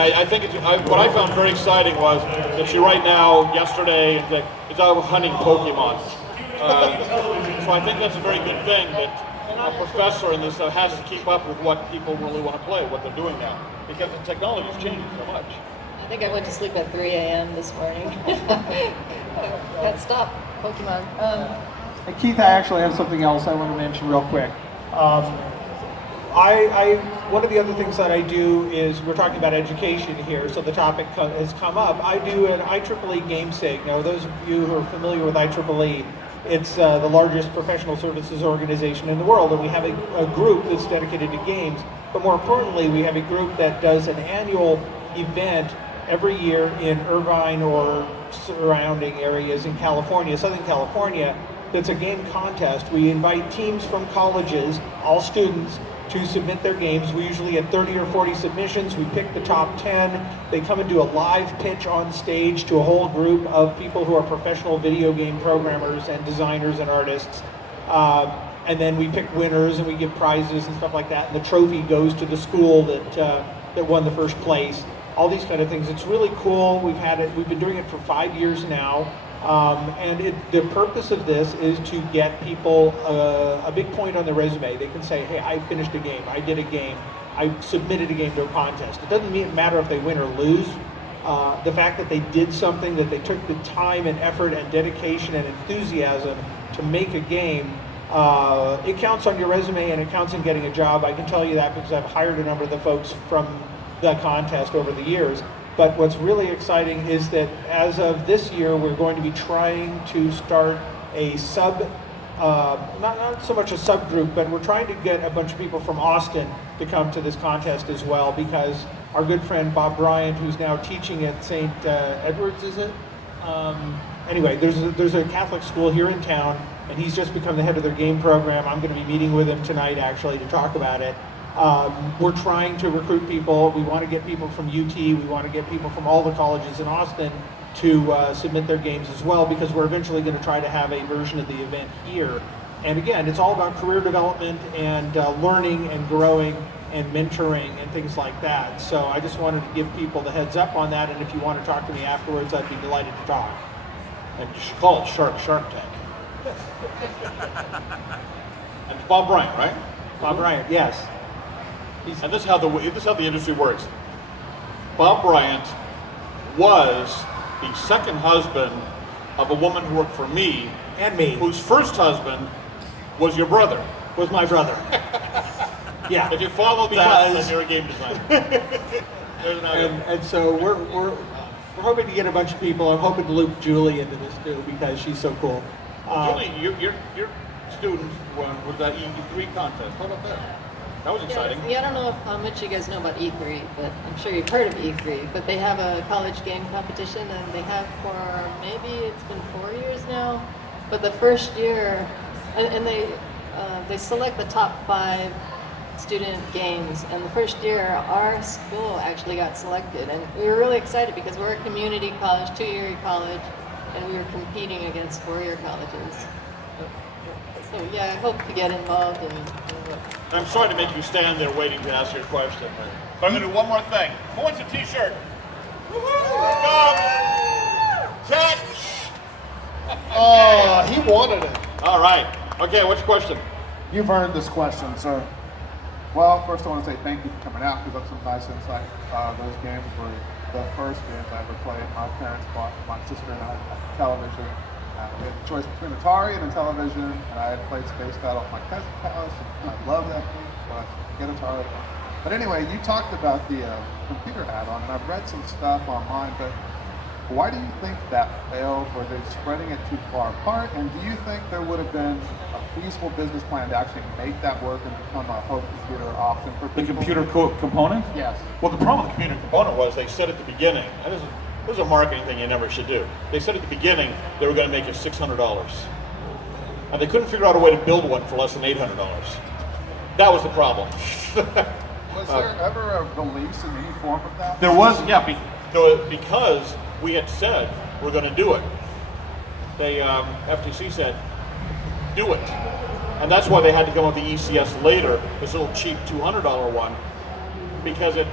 I think what I found very exciting was that she right now yesterday is out hunting Pokemon. So I think that's a very good thing that a professor in this has to keep up with what people really want to play, what they're doing now, because the technology is changing so much. I think I went to sleep at 3 a.m. this morning. Can't stop Pokemon. And Keith, I actually have something else I want to mention real quick. One of the other things that I do is, we're talking about education here, so the topic has come up. I do an IEEE GameSig. Now, those of you who are familiar with IEEE, it's the largest professional services organization in the world, and we have a group that's dedicated to games. But more importantly, we have a group that does an annual event every year in Irvine or surrounding areas in California, Southern California. That's a game contest. We invite teams from colleges, all students, to submit their games. We usually get 30 or 40 submissions. We pick the top 10. They come and do a live pitch on stage to a whole group of people who are professional video game programmers and designers and artists. And then we pick winners and we give prizes and stuff like that. And the trophy goes to the school that won the first place. All these kind of things. It's really cool. We've been doing it for 5 years now. And the purpose of this is to get people a big point on their resume. They can say, hey, I finished a game, I did a game, I submitted a game to a contest. It doesn't matter if they win or lose. The fact that they did something, that they took the time and effort and dedication and enthusiasm to make a game, it counts on your resume and it counts in getting a job. I can tell you that because I've hired a number of the folks from the contest over the years. But what's really exciting is that as of this year, we're going to be trying to start a not so much a subgroup, but we're trying to get a bunch of people from Austin to come to this contest as well, because our good friend Bob Bryant, who's now teaching at St. Edward's, is it? Anyway, there's a Catholic school here in town, and he's just become the head of their game program. I'm going to be meeting with him tonight, actually, to talk about it. We're trying to recruit people. We want to get people from UT. We want to get people from all the colleges in Austin to submit their games as well, because we're eventually going to try to have a version of the event here. And again, it's all about career development and learning and growing and mentoring and things like that. So I just wanted to give people the heads up on that, and if you want to talk to me afterwards, I'd be delighted to talk. And you should call it Shark Tank. And it's Bob Bryant, right? Bob Bryant, yes. And this is how the industry works. Bob Bryant was the second husband of a woman who worked for me, And me. whose first husband was your brother. Was my brother. Yeah. If you followed that, then you're a game designer. There's another. And so we're hoping to get a bunch of people. I'm hoping to loop Julie into this too, because she's so cool. Julie, your student won with that E3 contest. Hold up there. That was exciting. Yeah, I don't know how much you guys know about E3, but I'm sure you've heard of E3. But they have a college game competition, and they have for maybe it's been 4 years now. But the first year, and they select the top 5 student games. And the first year, our school actually got selected, and we were really excited because we're a community college, 2-year college, and we were competing against 4-year colleges. So yeah, I hope to get involved in I'm sorry to make you stand there waiting to ask your question, but I'm going to do one more thing. Who wants a t-shirt? Catch! Oh, he wanted it. All right. Okay, what's your question? You've earned this question, sir. Well, first I want to say thank you for coming out, because that's some nice insight. Those games were the first games I ever played. My parents bought my sister and I television. We had the choice between Atari and Intellivision, and I had played Space Battle at my cousin's house, and I love that game, so I get Atari. But anyway, you talked about the computer hat on, and I've read some stuff online, but why do you think that failed? Were they spreading it too far apart? And do you think there would have been a feasible business plan to actually make that work and become a home computer option for The people? computer component? Yes. Well, the problem with the computer component was they said at the beginning, and this is a marketing thing you never should do. They said at the beginning they were going to make it $600. And they couldn't figure out a way to build one for less than $800. That was the problem. Was there ever a release in any form of that? There was, yeah, because we had said we're going to do it. They, FTC said, do it. And that's why they had to come up with the ECS later, this little cheap $200 one, because it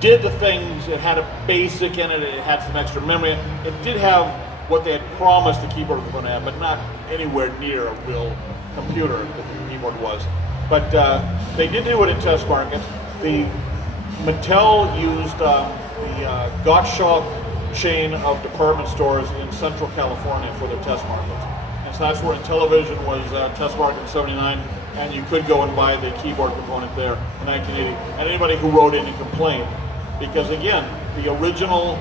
did the things. It had a basic in it, it had some extra memory. It did have what they had promised the keyboard was going to have, but not anywhere near a real computer that the keyboard was. But they did do it in test markets. Mattel used the Gottschalk chain of department stores in Central California for their test markets. And so that's where Intellivision was test market in '79, and you could go and buy the keyboard component there in 1980. And anybody who wrote in and complained, because again, the original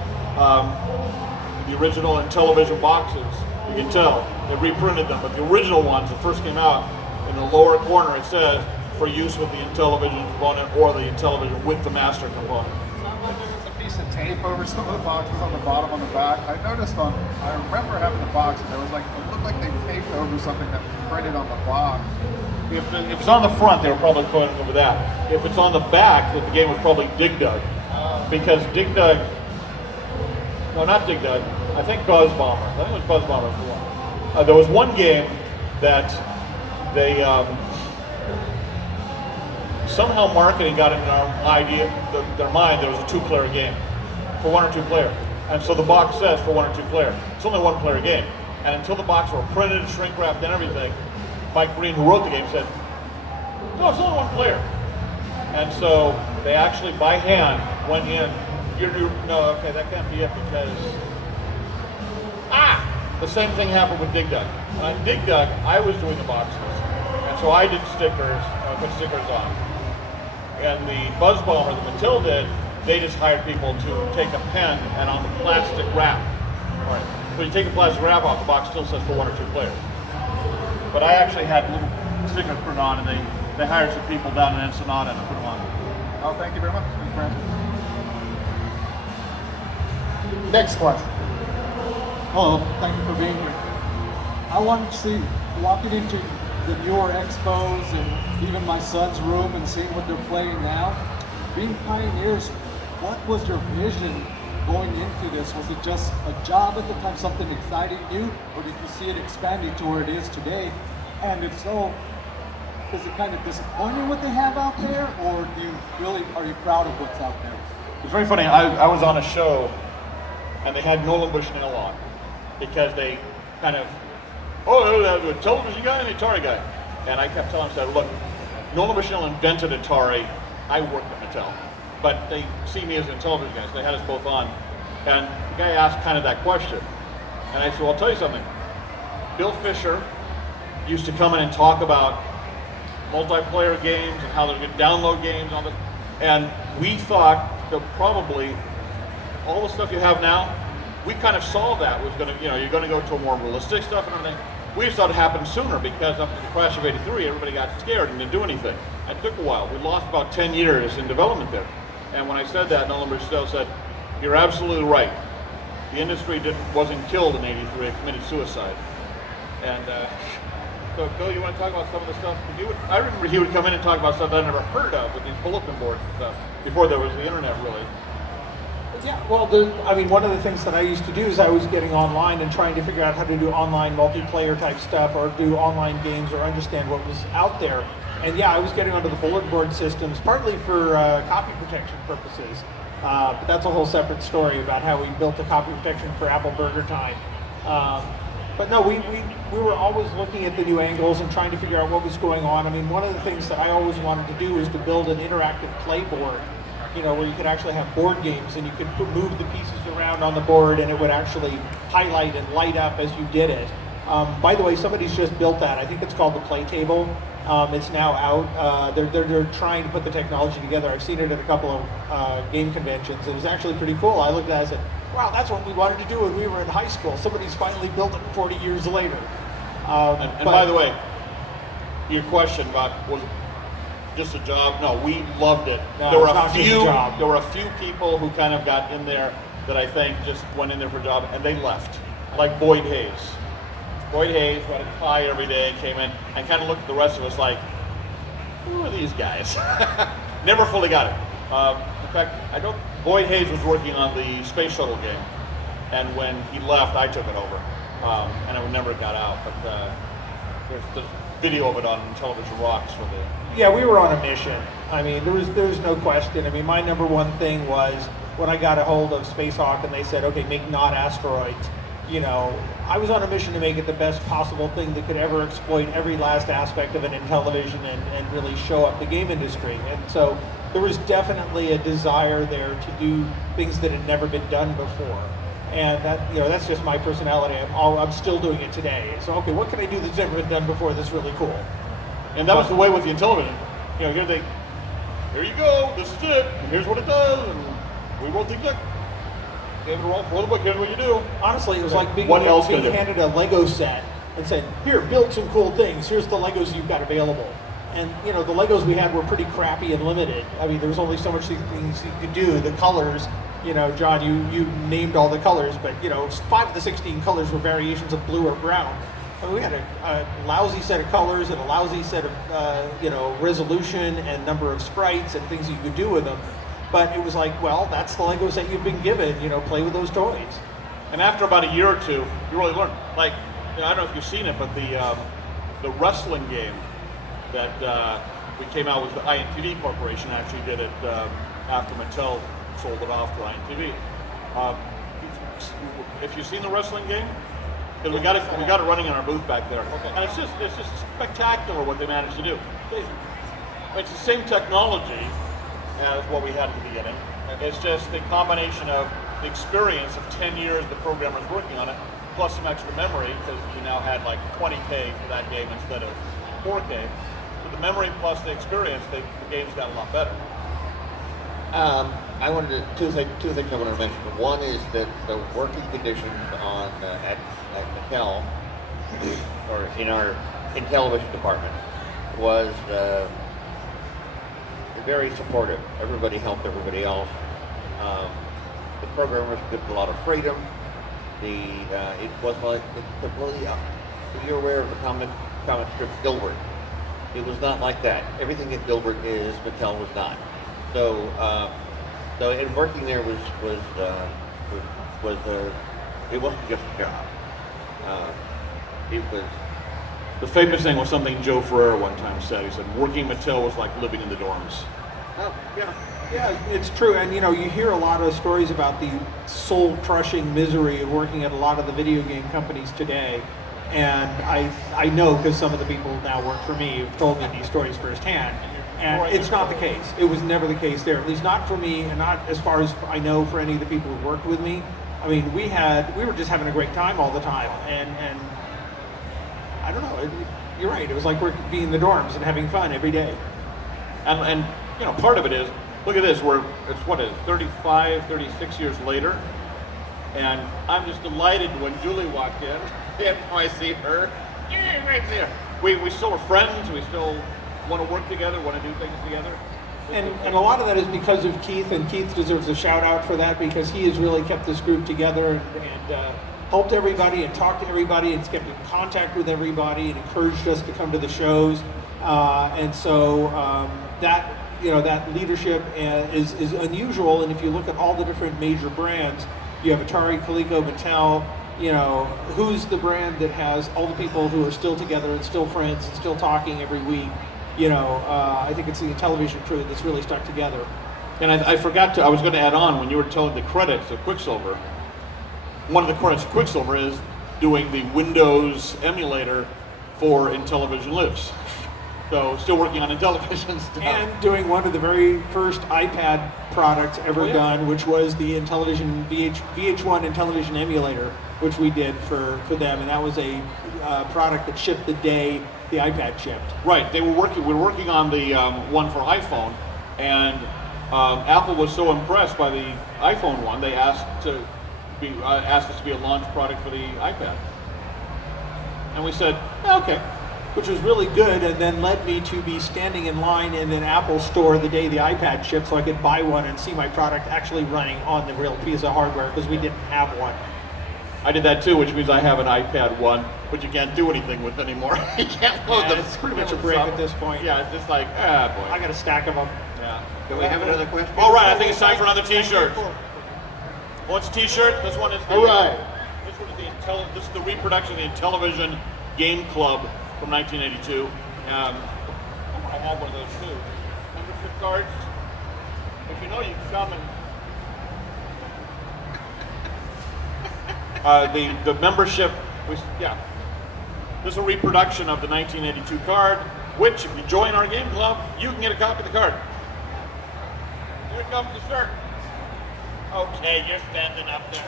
Intellivision boxes, you can tell they reprinted them, but the original ones that first came out, in the lower corner it says for use with the Intellivision component or the Intellivision with the master component. There's a piece of tape over some of the boxes on the bottom, on the back. I remember having the box and there was like, it looked like they taped over something that was printed on the box. If it's on the front, they were probably going over that. If it's on the back, the game was probably Dig Dug. Because Dig Dug, no, not Dig Dug, I think Buzz Bomber. I think it was Buzz Bomber was the one. There was one game that they, somehow marketing got into their mind there was a 2-player game, for 1 or 2 player. And so the box says for 1 or 2 player. It's only a 1-player game. And until the box were printed, shrink wrapped and everything, Mike Green, who wrote the game, said, no, it's only 1 player. And so they actually, by hand, went in, no, okay, that can't be it because, the same thing happened with Dig Dug. On Dig Dug, I was doing the boxes. And so I did stickers, put stickers on. And the Buzz Bomber that Mattel did, they just hired people to take a pen and on the plastic wrap. All right. When you take the plastic wrap off, the box still says for 1 or 2 players. But I actually had little stickers put on, and they hired some people down in Ensenada to put them on. Oh, thank you very much. Thank you, Brandon. Next question. Hello, thank you for being here. I wanted to see, walking into the newer expos and even my son's room and seeing what they're playing now. Being pioneers, what was your vision going into this? Was it just a job at the time, something exciting new, or did you see it expanding to where it is today? And if so, is it kind of disappointing what they have out there, or are you proud of what's out there? It's very funny. I was on a show, and they had Nolan Bushnell on because they kind of, a television guy and an Atari guy, and I kept telling them, look, Nolan Bushnell invented Atari. I worked at Mattel, but they see me as an Intellivision guy, so they had us both on. And the guy asked kind of that question, and I said, well, I'll tell you something. Bill Fisher used to come in and talk about multiplayer games and how they're going to download games and all this. And we thought that probably all the stuff you have now, we kind of saw that was going to, you're going to go to a more realistic stuff and everything. We just thought it happened sooner because after the crash of '83, everybody got scared and didn't do anything. It took a while. We lost about 10 years in development there. And when I said that, Nolan Bushnell said, you're absolutely right. The industry wasn't killed in '83, it committed suicide. And so, Bill, you want to talk about some of the stuff? I remember he would come in and talk about stuff I'd never heard of with these bulletin boards and stuff before there was the internet, really. Yeah, well, one of the things that I used to do is I was getting online and trying to figure out how to do online multiplayer type stuff or do online games or understand what was out there. And yeah, I was getting onto the bulletin board systems partly for copy protection purposes. But that's a whole separate story about how we built the copy protection for Apple Burger Time. But no, we were always looking at the new angles and trying to figure out what was going on. I mean, one of the things that I always wanted to do is to build an interactive play board, where you could actually have board games and you could move the pieces around on the board and it would actually highlight and light up as you did it. By the way, somebody's just built that. I think it's called the Play Table. It's now out. They're trying to put the technology together. I've seen it at a couple of game conventions. It was actually pretty cool. I looked at it and said, wow, that's what we wanted to do when we were in high school. Somebody's finally built it 40 years later. And by the way, your question about was it just a job? No, we loved it. No, there it's were a few people who kind of got in there that I think just went in there for a job and they left. Like Boyd Hayes. Boyd Hayes had a pie every day and came in and kind of looked at the rest of us like, who are these guys? Never fully got it. In fact, Boyd Hayes was working on the space shuttle game, and when he left, I took it over, and it never got out. But there's video of it on Television Rocks for the. Yeah, we were on a mission. I mean, there's no question. I mean, my number one thing was when I got a hold of Spacehawk and they said, okay, make not asteroids. I was on a mission to make it the best possible thing that could ever exploit every last aspect of an Intellivision and really show up the game industry. And so there was definitely a desire there to do things that had never been done before. And that's just my personality. I'm still doing it today. So, okay, what can I do that's never been done before that's really cool? And that was the way with the Intellivision. You know, here you go, this is it, and here's what it does, and we wrote the exec. Gave it a roll for the book, here's what you do. Honestly, it was like being What else can I do? handed a Lego set and said, here, build some cool things. Here's the Legos you've got available. And, you know, the Legos we had were pretty crappy and limited. I mean, there was only so much things you could do. The colors, you know, John, you named all the colors, but, you know, 5 of the 16 colors were variations of blue or brown. I mean, we had a lousy set of colors and a lousy set of, you know, resolution and number of sprites and things you could do with them. But it was like, well, that's the Legos that you've been given, you know, play with those toys. And after about a year or two, you really learn. Like, you know, I don't know if you've seen it, but the wrestling game that we came out with, the INTV Corporation actually did it after Mattel sold it off to INTV. If you've seen the wrestling game, because we got it running in our booth back there, and it's just spectacular what they managed to do. It's the same technology as what we had at the beginning. It's just the combination of the experience of 10 years the programmer's working on it, plus some extra memory, because we now had like 20K for that game instead of 4K. So the memory plus the experience, the game's got a lot better. I wanted to, two things I wanted to mention. One is that the working conditions on at Mattel, or in our Intellivision department, was very supportive. Everybody helped everybody else. The programmers given a lot of freedom. It was like completely. If you're aware of the comic strip Gilbert, it was not like that. Everything that Gilbert is, Mattel was not. So and working there was it wasn't just a job. It was. The famous thing was something Joe Ferrer one time said. He said, working Mattel was like living in the dorms. Oh, yeah. Yeah, it's true. And, you know, you hear a lot of stories about the soul-crushing misery of working at a lot of the video game companies today. And I know, because some of the people now work for me who've told me these stories firsthand. And it's not the case. It was never the case there, at least not for me, and not as far as I know for any of the people who worked with me. I mean, we were just having a great time all the time. And I don't know, you're right. It was like we're being in the dorms and having fun every day. And you know, part of it is, look at this, it's 35, 36 years later, and I'm just delighted when Julie walked in, and I see her, right there. We still are friends, we still want to work together, want to do things together. And a lot of that is because of Keith, and Keith deserves a shout out for that, because he has really kept this group together and helped everybody and talked to everybody and kept in contact with everybody and encouraged us to come to the shows. And so that, you know, that leadership is unusual. And if you look at all the different major brands, you have Atari, Coleco, Mattel, you know, who's the brand that has all the people who are still together and still friends and still talking every week? You know, I think it's the Intellivision crew that's really stuck together. And I forgot I was going to add on, when you were telling the credits of Quicksilver, one of the credits of Quicksilver is doing the Windows emulator for Intellivision Lives. So still working on Intellivision stuff. And doing one of the very first iPad products ever done, which was the Intellivision VH1 Intellivision emulator, which we did for them, and that was a product that shipped the day the iPad shipped. Right, we were working on the one for iPhone, and Apple was so impressed by the iPhone one, they asked us to be a launch product for the iPad. And we said, okay. Which was really good, and then led me to be standing in line in an Apple store the day the iPad shipped, so I could buy one and see my product actually running on the real piece of hardware, because we didn't have one. I did that too, which means I have an iPad 1, which you can't do anything with anymore. You can't load them. It's pretty much a brick at this point. Yeah, it's just like, boy. I got a stack of them. Yeah. Do we have another question? All right, I think it's time for another T-shirt. What's a T-shirt? This one is the. All right. This one is this is the reproduction of the Intellivision Game Club from 1982. I have one of those too. Membership cards. If you know, you can come and. The membership was This is a reproduction of the 1982 card, which, if you join our game club, you can get a copy of the card. Here comes the shirt. Okay, you're standing up there.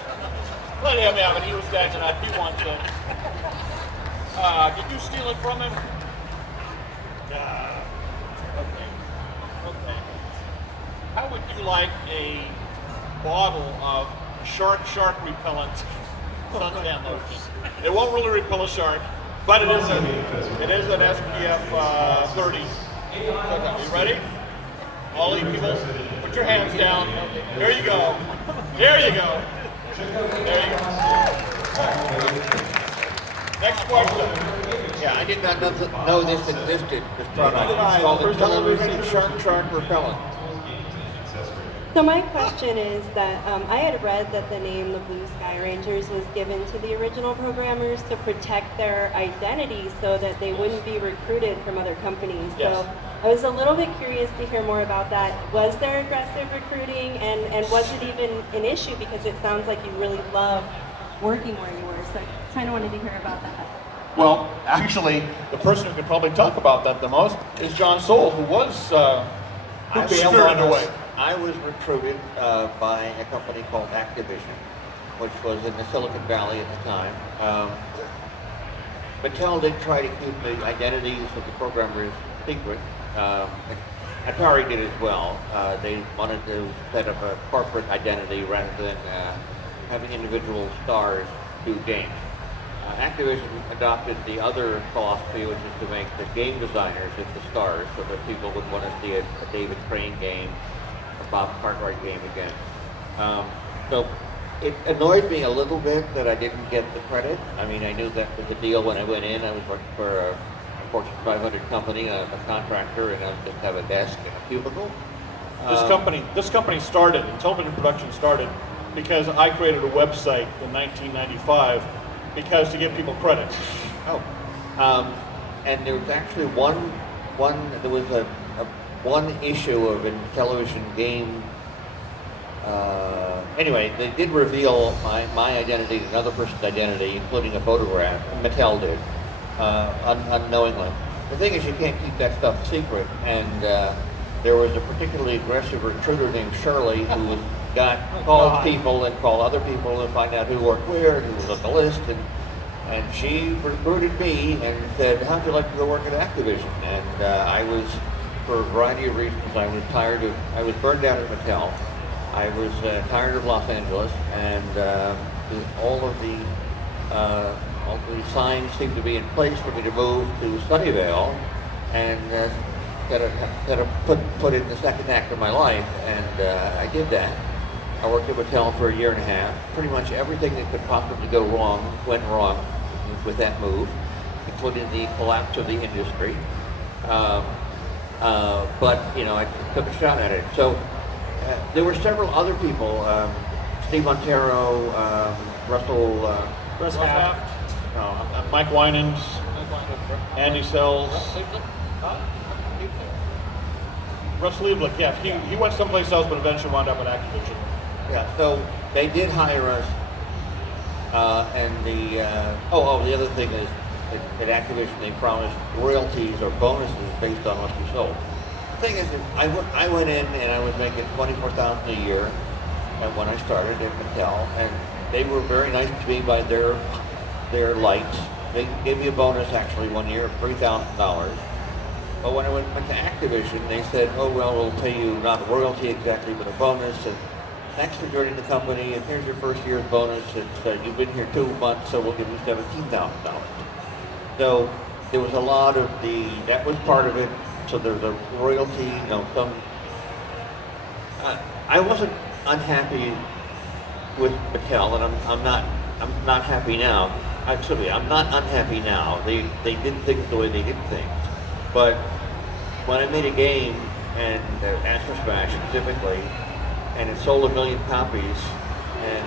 Let him have it. He was standing up. He wants it. Did you steal it from him? Okay. How would you like a bottle of shark repellent suntan lotion? It won't really repel a shark, but it is an SPF 30. Okay, you ready? All you people, put your hands down. There you go. There you go. There you go. Next question. Yeah, I did not know this existed, this product. It's called Intellivision Shark Repellent. So my question is that I had read that the name the Blue Sky Rangers was given to the original programmers to protect their identity so that they wouldn't be recruited from other companies. Yes. So I was a little bit curious to hear more about that. Was there aggressive recruiting and was it even an issue because it sounds like you really love working where you were. So I kind of wanted to hear about that. Well, actually, the person who could probably talk about that the most is John Sohl, who was spirited away. I was recruited by a company called Activision, which was in the Silicon Valley at the time. Mattel did try to keep the identities of the programmers secret. Atari did as well. They wanted to set up a corporate identity rather than having individual stars do games. Activision adopted the other philosophy, which is to make the game designers into stars so that people would want to see a David Crane game, a Bob Cartwright game again. So it annoyed me a little bit that I didn't get the credit. I mean, I knew that was the deal when I went in. I was working for a Fortune 500 company, a contractor, and I would just have a desk and a cubicle. This company started, Intellivision production started, because I created a website in 1995 because to give people credit. And there was actually there was a one issue of a television game. Anyway, they did reveal my identity and another person's identity, including a photograph. Mattel did, unknowingly. The thing is, you can't keep that stuff secret, and there was a particularly aggressive recruiter named Shirley who called people and called other people to find out who worked where and who was on the list, and she recruited me and said, "How'd you like to go work at Activision?" And I was, for a variety of reasons, I was burned out at Mattel. I was tired of Los Angeles, and all of the signs seemed to be in place for me to move to Sunnyvale and put in the second act of my life, and I did that. I worked at Mattel for a year and a half. Pretty much everything that could possibly go wrong went wrong with that move, including the collapse of the industry. But I took a shot at it. So there were several other people: Steve Montero, Russell Haft, Mike Winans, Andy Sells, Russ Lieblich. Yeah, he went someplace else, but eventually wound up at Activision. Yeah, so they did hire us, and the other thing is at Activision they promised royalties or bonuses based on what you sold. The thing is, I went in and I was making $24,000 a year when I started at Mattel, and they were very nice to me by their lights. They gave me a bonus actually one year of $3,000. But when I went to Activision, they said, "Oh well, we'll pay you not a royalty exactly, but a bonus. And thanks for joining the company. And here's your first year's bonus. It's you've been here 2 months, so we'll give you $17,000." So there was a lot of that was part of it. So there's a royalty, some. I wasn't unhappy with Mattel, and I'm not happy now. Actually, I'm not unhappy now. They did things the way they did things. But when I made a game, and Astro Smash specifically, and it sold 1 million copies, and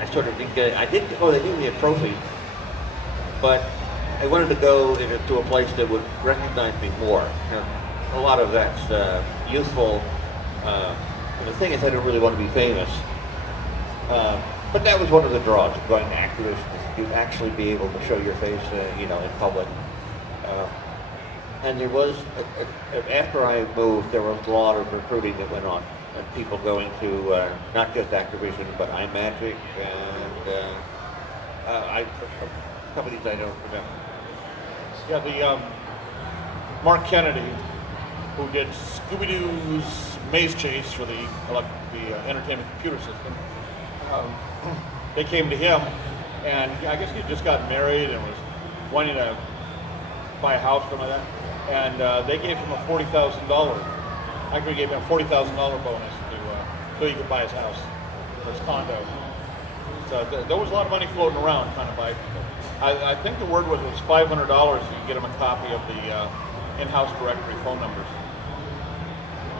I sort of didn't get it. They gave me a trophy, but I wanted to go to a place that would recognize me more. A lot of that's youthful. The thing is, I didn't really want to be famous. But that was one of the draws of going to Activision, is to actually be able to show your face, in public. And there was, after I moved, there was a lot of recruiting that went on, and people going to not just Activision, but iMagic and companies I don't remember. Yeah, Mark Kennedy, who did Scooby-Doo's Maze Chase for the entertainment computer system. They came to him, and I guess he just got married and was wanting to buy a house, something like that. And they gave him a $40,000. Actually, gave him a $40,000 bonus so he could buy his house, his condo. So there was a lot of money floating around trying to buy people. I think the word was it was $500 if you get him a copy of the in-house directory phone numbers.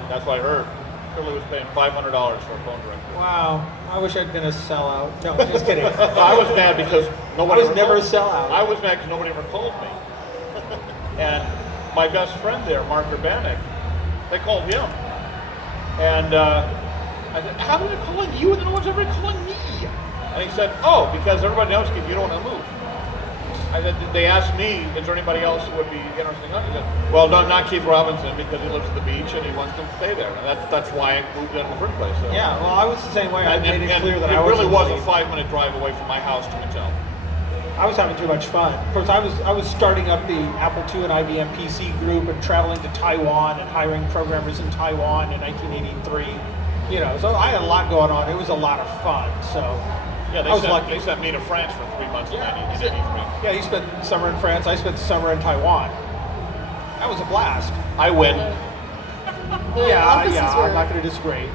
That's what I heard. Shirley was paying $500 for a phone directory. Wow, I wish I'd been a sellout. No, just kidding. I was mad because nobody. I was never a sellout. I was mad because nobody ever called me. And my best friend there, Mark Urbanek, they called him. And I said, "How are they calling you and no one's ever calling me?" And he said, "Oh, because everybody knows you don't want to move." I said, they asked me, is there anybody else who would be interested in hunting? He said, well, no, not Keith Robinson, because he lives at the beach and he wants to stay there. And that's why I moved in the first place. So. Yeah, well, I was the same way. I made it clear that I really was a leave. 5-minute drive away from my house to Mattel. I was having too much fun. Of course, I was starting up the Apple II and IBM PC group and traveling to Taiwan and hiring programmers in Taiwan in 1983. You know, so I had a lot going on. It was a lot of fun. So yeah, they sent me to France for 3 months in 1983. Yeah, you spent the summer in France. I spent the summer in Taiwan. That was a blast. I win. I'm not going to disagree.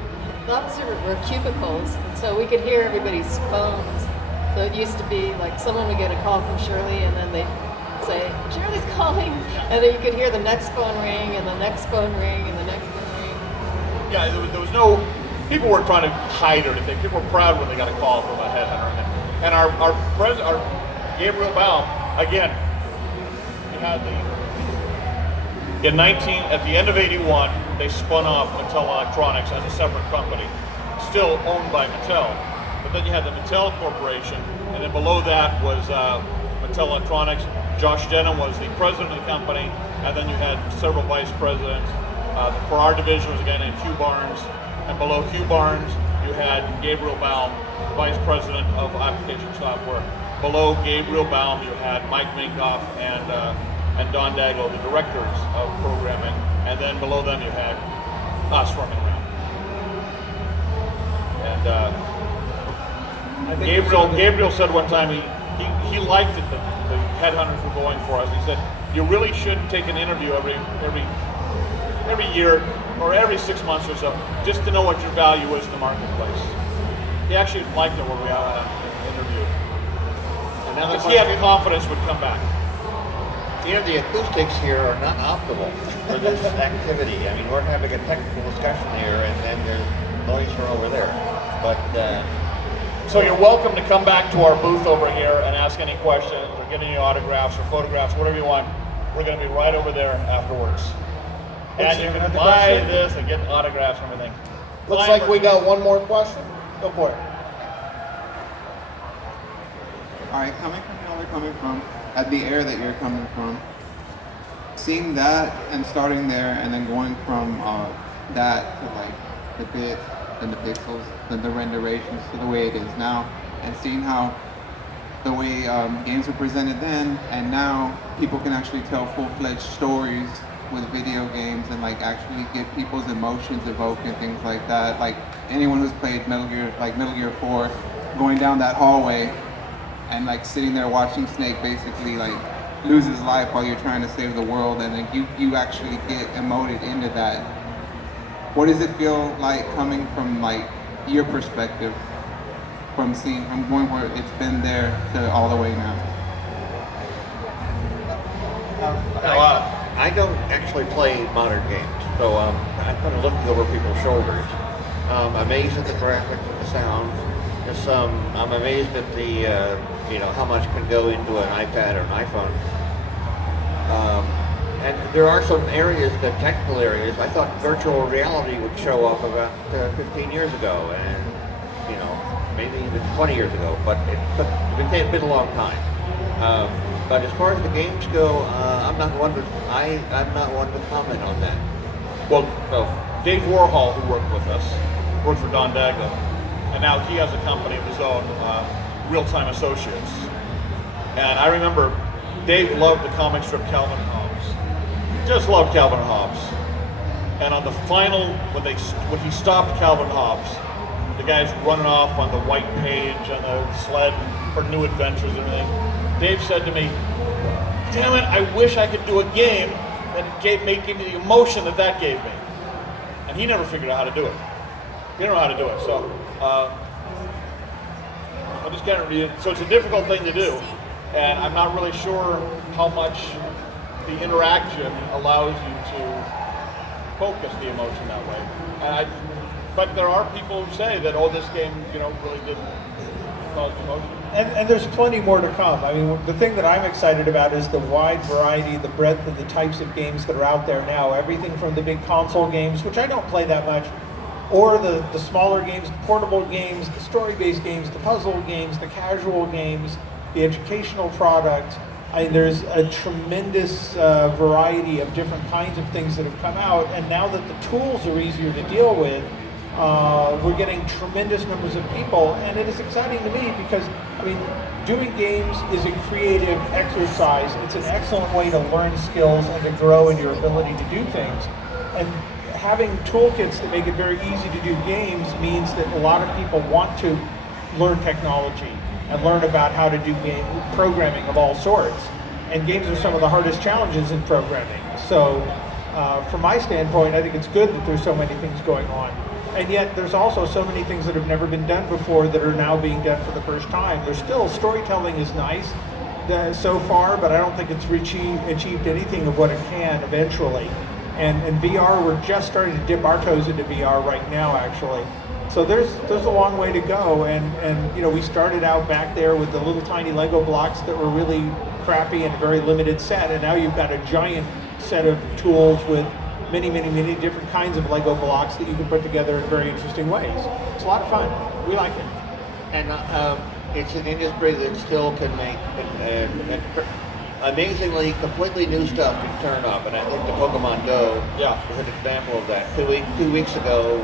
The offices were cubicles, and so we could hear everybody's phones. So it used to be like someone would get a call from Shirley, and then they'd say, Shirley's calling, and then you could hear the next phone ring, and the next phone ring, and the next phone ring. Yeah, there was no, people weren't trying to hide or anything. People were proud when they got a call from a headhunter. And our president, Gabriel Baum, again, he had at the end of '81, they spun off Mattel Electronics as a separate company, still owned by Mattel. But then you had the Mattel Corporation, and then below that was Mattel Electronics. Josh Denham was the president of the company, and then you had several vice presidents. For our division was a guy named Hugh Barnes, and below Hugh Barnes, you had Gabriel Baum, vice president of application software. Below Gabriel Baum, you had Mike Minkoff and Don Daglow, the directors of programming, and then below them you had us running around. And Gabriel said one time he liked it that the headhunters were going for us. He said, you really should take an interview every year or every 6 months or so, just to know what your value is in the marketplace. He actually liked it when we had an interview. And now Because he had confidence would come back. You know, the acoustics here are not optimal for this activity. I mean, we're having a technical discussion here, and then there's noise from over there. But so you're welcome to come back to our booth over here and ask any questions or get any autographs or photographs, whatever you want. We're going to be right over there afterwards. And you can buy this and get autographs and everything. Looks like we got one more question. Go for it. All right, coming from where they're coming from, at the air that you're coming from, seeing that and starting there and then going from that to like the bits and the pixels and the renderations to the way it is now, and seeing how the way games were presented then and now people can actually tell full-fledged stories with video games and like actually get people's emotions evoked and things like that. Like anyone who's played Metal Gear 4, going down that hallway and like sitting there watching Snake basically like lose his life while you're trying to save the world, and then you actually get emoted into that. What does it feel like coming from like your perspective, from going where it's been there to all the way now? I don't actually play modern games, so I'm kind of looking over people's shoulders. I'm amazed at the graphics and the sounds. I'm amazed at the how much can go into an iPad or an iPhone. And there are some areas, the technical areas, I thought virtual reality would show up about 15 years ago, and maybe even 20 years ago, but it's been a long time. But as far as the games go, I'm not one to comment on that. Well, Dave Warhol, who worked with us, worked for Don Daglow, and now he has a company of his own, Real Time Associates. And I remember Dave loved the comic strip Calvin Hobbes. just love Calvin Hobbes. And on the final, when he stopped Calvin Hobbes, the guy's running off on the white page on the sled for new adventures and everything. Dave said to me, "Damn it, I wish I could do a game that gave me the emotion that gave me." And he never figured out how to do it. He didn't know how to do it. So I just can't read it. So it's a difficult thing to do, and I'm not really sure how much the interaction allows you to focus the emotion that way. But there are people who say that, oh, this game, really didn't cause emotion. And there's plenty more to come. I mean, the thing that I'm excited about is the wide variety, the breadth of the types of games that are out there now. Everything from the big console games, which I don't play that much, or the smaller games, the portable games, the story-based games, the puzzle games, the casual games, the educational product. I mean, there's a tremendous variety of different kinds of things that have come out, and now that the tools are easier to deal with, we're getting tremendous numbers of people, and it is exciting to me because, I mean, doing games is a creative exercise. It's an excellent way to learn skills and to grow in your ability to do things. And having toolkits that make it very easy to do games means that a lot of people want to learn technology and learn about how to do game programming of all sorts. And games are some of the hardest challenges in programming. So from my standpoint, I think it's good that there's so many things going on. And yet there's also so many things that have never been done before that are now being done for the first time. There's still, storytelling is nice so far, but I don't think it's achieved anything of what it can eventually. And VR, we're just starting to dip our toes into VR right now, actually. So there's a long way to go, and we started out back there with the little tiny Lego blocks that were really crappy and a very limited set, and now you've got a giant set of tools with many, many, many different kinds of Lego blocks that you can put together in very interesting ways. It's a lot of fun. We like it. And it's an industry that still can make amazingly completely new stuff can turn up, and I think the Pokemon Go is an example of that. 2 weeks ago,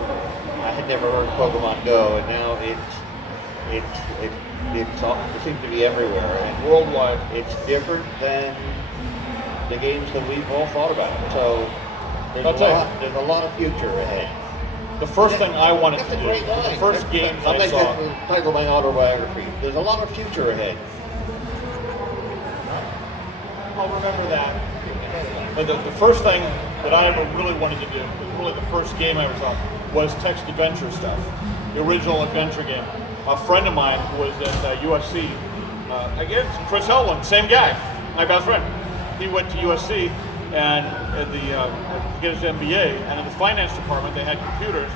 I had never heard of Pokemon Go, and now it seems to be everywhere. And worldwide, it's different than the games that we've all thought about. So there's a lot of future ahead. The first thing I wanted to do, the first games I saw. That's the title of my autobiography. There's a lot of future ahead. I'll remember that. But the first thing that I ever really wanted to do, really the first game I ever saw, was text adventure stuff. The original adventure game. A friend of mine who was at USC, again, Chris Helwin, same guy, my best friend. He went to USC and to get his MBA, and in the finance department they had computers,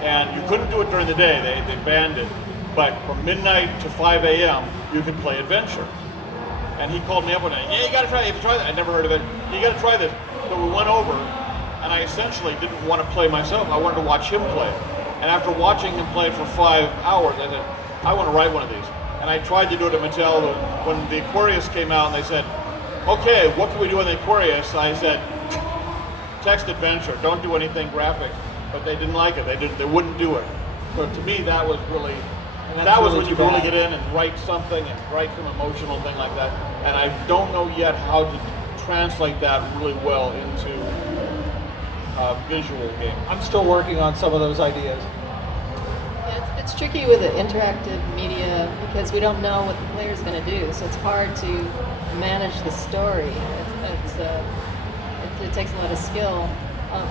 and you couldn't do it during the day, they banned it. But from midnight to 5 a.m. you could play adventure. And he called me up one day, "Yeah, you gotta try it, you have to try that." I'd never heard of it. "You gotta try this." So we went over, and I essentially didn't want to play myself, I wanted to watch him play. And after watching him play for 5 hours, I said, I want to write one of these. And I tried to do it at Mattel, but when the Aquarius came out and they said, "Okay, what can we do in the Aquarius?" I said, "Text adventure, don't do anything graphic." But they didn't like it, they wouldn't do it. So to me, that was really, that was when you really get in and write something and write some emotional thing like that. And I don't know yet how to translate that really well into a visual game. I'm still working on some of those ideas. Yeah, it's tricky with the interactive media because we don't know what the player's going to do, so it's hard to manage the story. It takes a lot of skill.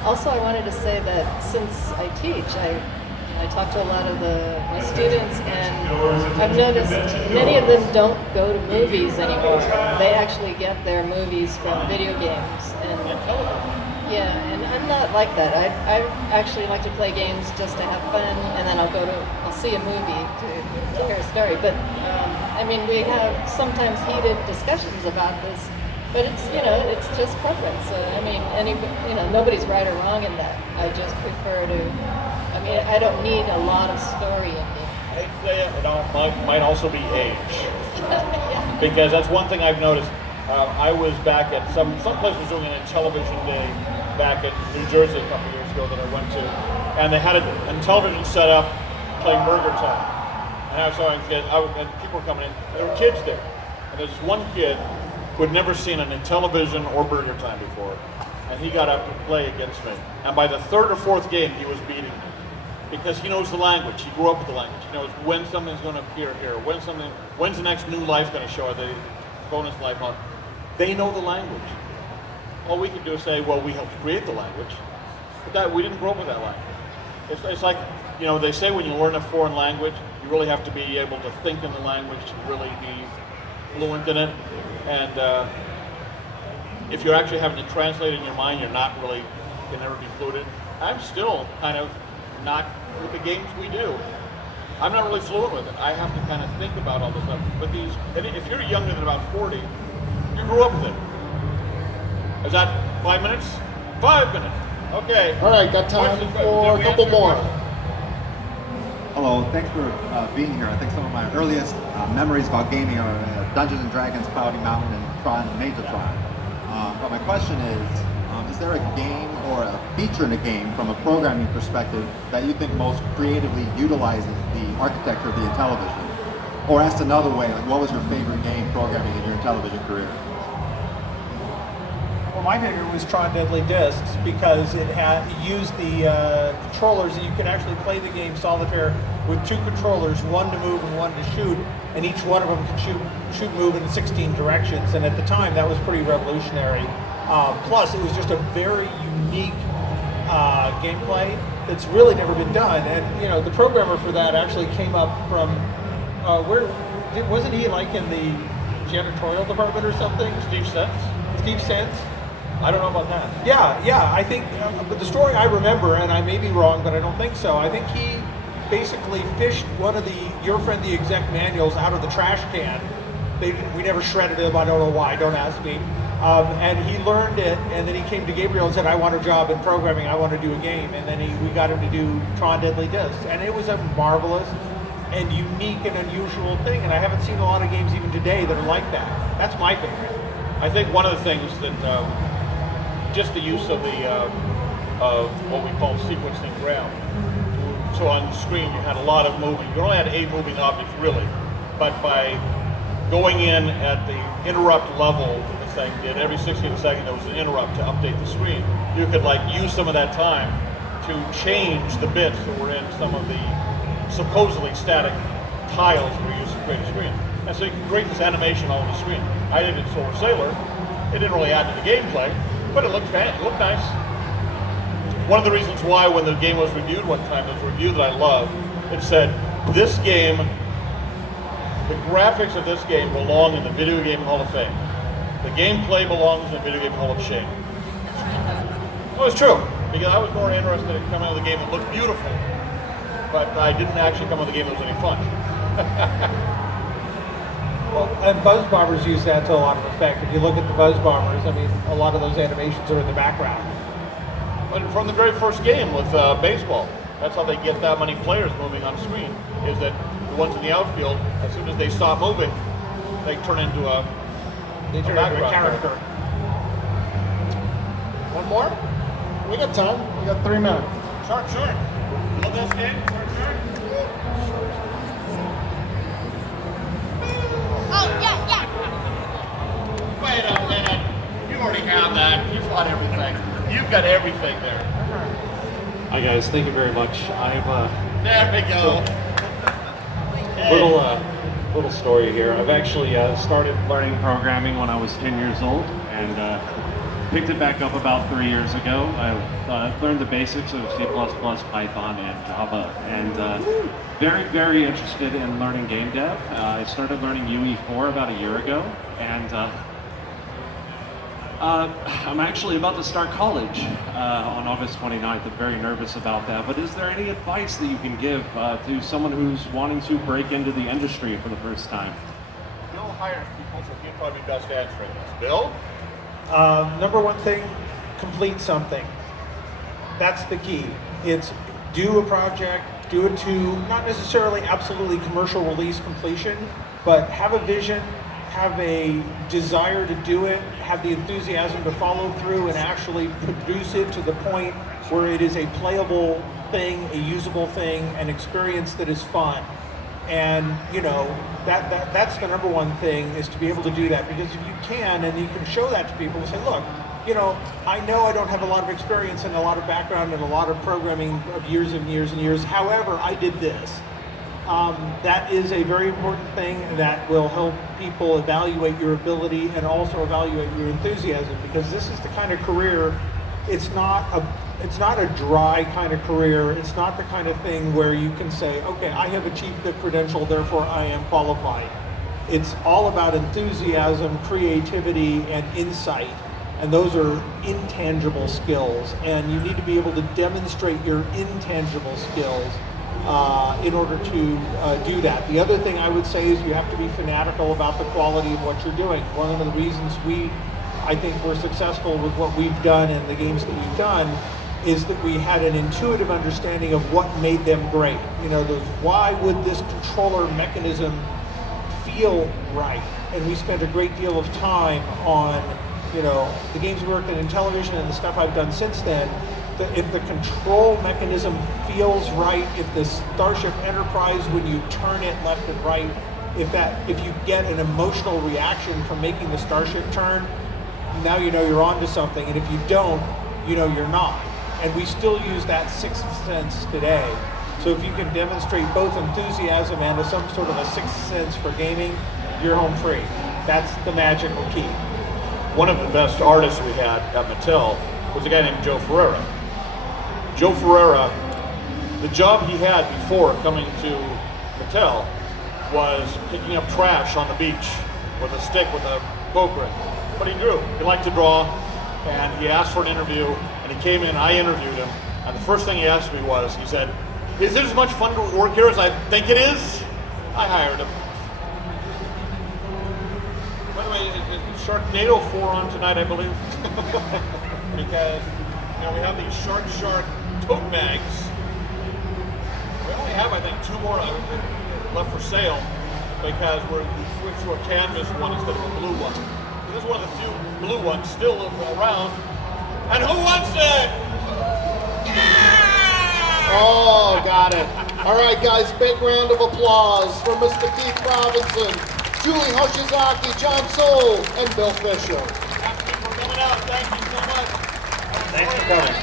Also, I wanted to say that since I teach, I talk to a lot of my students, and I've noticed many of them don't go to movies anymore. They actually get their movies from video games. And and I'm not like that. I actually like to play games just to have fun, and then I'll see a movie to hear a story. But I mean, we have sometimes heated discussions about this, but it's just preference. I mean, nobody's right or wrong in that. I just prefer to. I mean, I don't need a lot of story in me. I'd say it might also be age. Because that's one thing I've noticed. I was back at some place was doing an Intellivision day back in New Jersey a couple years ago that I went to, and they had an Intellivision set up playing Burger Time. And I saw and people were coming in. There were kids there, and there's this one kid who had never seen an Intellivision or Burger Time before. and he got up to play against me. And by the third or fourth game, he was beating me because he knows the language. He grew up with the language. He knows when something's going to appear here, when's the next new life going to show, the bonus life on. They know the language. All we can do is say, well, we helped create the language, but that we didn't grow up with that language. It's like, they say when you learn a foreign language, you really have to be able to think in the language to really be fluent in it. And if you're actually having to translate in your mind, you're not really, can never be fluent in. I'm still kind of not, with the games we do, I'm not really fluent with it. I have to kind of think about all this stuff. But and if you're younger than about 40, you grew up with it. Is that 5 minutes? 5 minutes. Okay. All right, got time for a couple more. Hello, thanks for being here. I think some of my earliest memories about gaming are Dungeons & Dragons, Cloudy Mountain, and Tron, Major Tron. But my question is there a game or a feature in a game from a programming perspective that you think most creatively utilizes the architecture of the Intellivision? Or asked another way, like what was your favorite game programming in your Intellivision career? Well, my favorite was Tron Deadly Discs because it used the controllers, and you could actually play the game solitaire with two controllers, one to move and one to shoot, and each one of them could shoot, move in 16 directions. And at the time, that was pretty revolutionary. Plus, it was just a very unique gameplay that's really never been done. And the programmer for that actually came up from wasn't he like in the janitorial department or something? Steve Sense? Steve Sense? I don't know about that. Yeah, I think, but the story I remember, and I may be wrong, but I don't think so, I think he basically fished one of Your Friend the Exec manuals out of the trash can. We never shredded them, I don't know why, don't ask me. And he learned it, and then he came to Gabriel and said, I want a job in programming, I want to do a game. And then we got him to do Tron Deadly Discs. And it was a marvelous and unique and unusual thing, and I haven't seen a lot of games even today that are like that. That's my favorite. I think one of the things that just the use of of what we call sequencing ground. So on the screen you had a lot of moving. You only had 8 moving objects really, but by going in at the interrupt level, this thing did every 16 seconds there was an interrupt to update the screen. You could use some of that time to change the bits that were in some of the supposedly static tiles that were used to create a screen. And so you can create this animation all over the screen. I did it in Solar Sailor. It didn't really add to the gameplay, but it looked nice. One of the reasons why when the game was reviewed one time, there was a review that I loved, it said, this game, the graphics of this game belong in the Video Game Hall of Fame. The gameplay belongs in the Video Game Hall of Shame. Well, it's true, because I was more interested in coming out of the game that looked beautiful, but I didn't actually come out of the game that was any fun. Well, and Buzz Bombers use that to a lot of effect. If you look at the Buzz Bombers, I mean, a lot of those animations are in the background. But from the very first game with baseball, that's how they get that many players moving on screen, is that the ones in the outfield, as soon as they stop moving, they turn into a character. One more? We got time. We got 3 minutes. Sure. Love this game? Sure. Oh, yeah. Wait a minute. You already have that. You've got everything. You've got everything there. Hi guys, thank you very much. There we go. Little story here. I've actually started learning programming when I was 10 years old and picked it back up about 3 years ago. I learned the basics of C++, Python, and Java, and very, very interested in learning game dev. I started learning UE4 about a year ago, and I'm actually about to start college on August 29th. I'm very nervous about that, but is there any advice that you can give to someone who's wanting to break into the industry for the first time? Bill hires people, so he'd probably be best answering this. Bill? Number one thing, complete something. That's the key. It's do a project, do it to not necessarily absolutely commercial release completion, but have a vision, have a desire to do it, have the enthusiasm to follow through and actually produce it to the point where it is a playable thing, a usable thing, an experience that is fun. And that's the number one thing, is to be able to do that, because if you can and you can show that to people and say, look, I know I don't have a lot of experience and a lot of background and a lot of programming of years and years and years. However, I did this. That is a very important thing that will help people evaluate your ability and also evaluate your enthusiasm, because this is the kind of career, it's not a dry kind of career. It's not the kind of thing where you can say, okay, I have achieved the credential, therefore I am qualified. It's all about enthusiasm, creativity, and insight. And those are intangible skills. And you need to be able to demonstrate your intangible skills in order to do that. The other thing I would say is you have to be fanatical about the quality of what you're doing. One of the reasons I think we're successful with what we've done and the games that we've done is that we had an intuitive understanding of what made them great. Why would this controller mechanism feel right? And we spent a great deal of time on, the games we worked in Intellivision and the stuff I've done since then. If the control mechanism feels right, if the Starship Enterprise, when you turn it left and right, if you get an emotional reaction from making the Starship turn, now you know you're onto something. And if you don't, you're not. And we still use that sixth sense today. So if you can demonstrate both enthusiasm and some sort of a sixth sense for gaming, you're home free. That's the magical key. One of the best artists we had at Mattel was a guy named Joe Ferreira. Joe Ferreira, the job he had before coming to Mattel was picking up trash on the beach with a stick with a poker. But he drew. He liked to draw, and he asked for an interview, and he came in, I interviewed him, and the first thing he asked me was, he said, "Is it as much fun to work here as I think it is?" I hired him. By the way, is Sharknado 4 on tonight, I believe? Because, we have these Shark tote bags. We only have, I think, 2 more left for sale because we switched to a canvas one instead of a blue one. So this is one of the few blue ones still around. And who wants it? Oh, got it. All right, guys, big round of applause for Mr. Keith Robinson, Julie Hoshizaki, John Sohl, and Bill Fisher. Thank you for coming out. Thank you so much. Thanks for coming.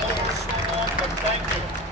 Thank you.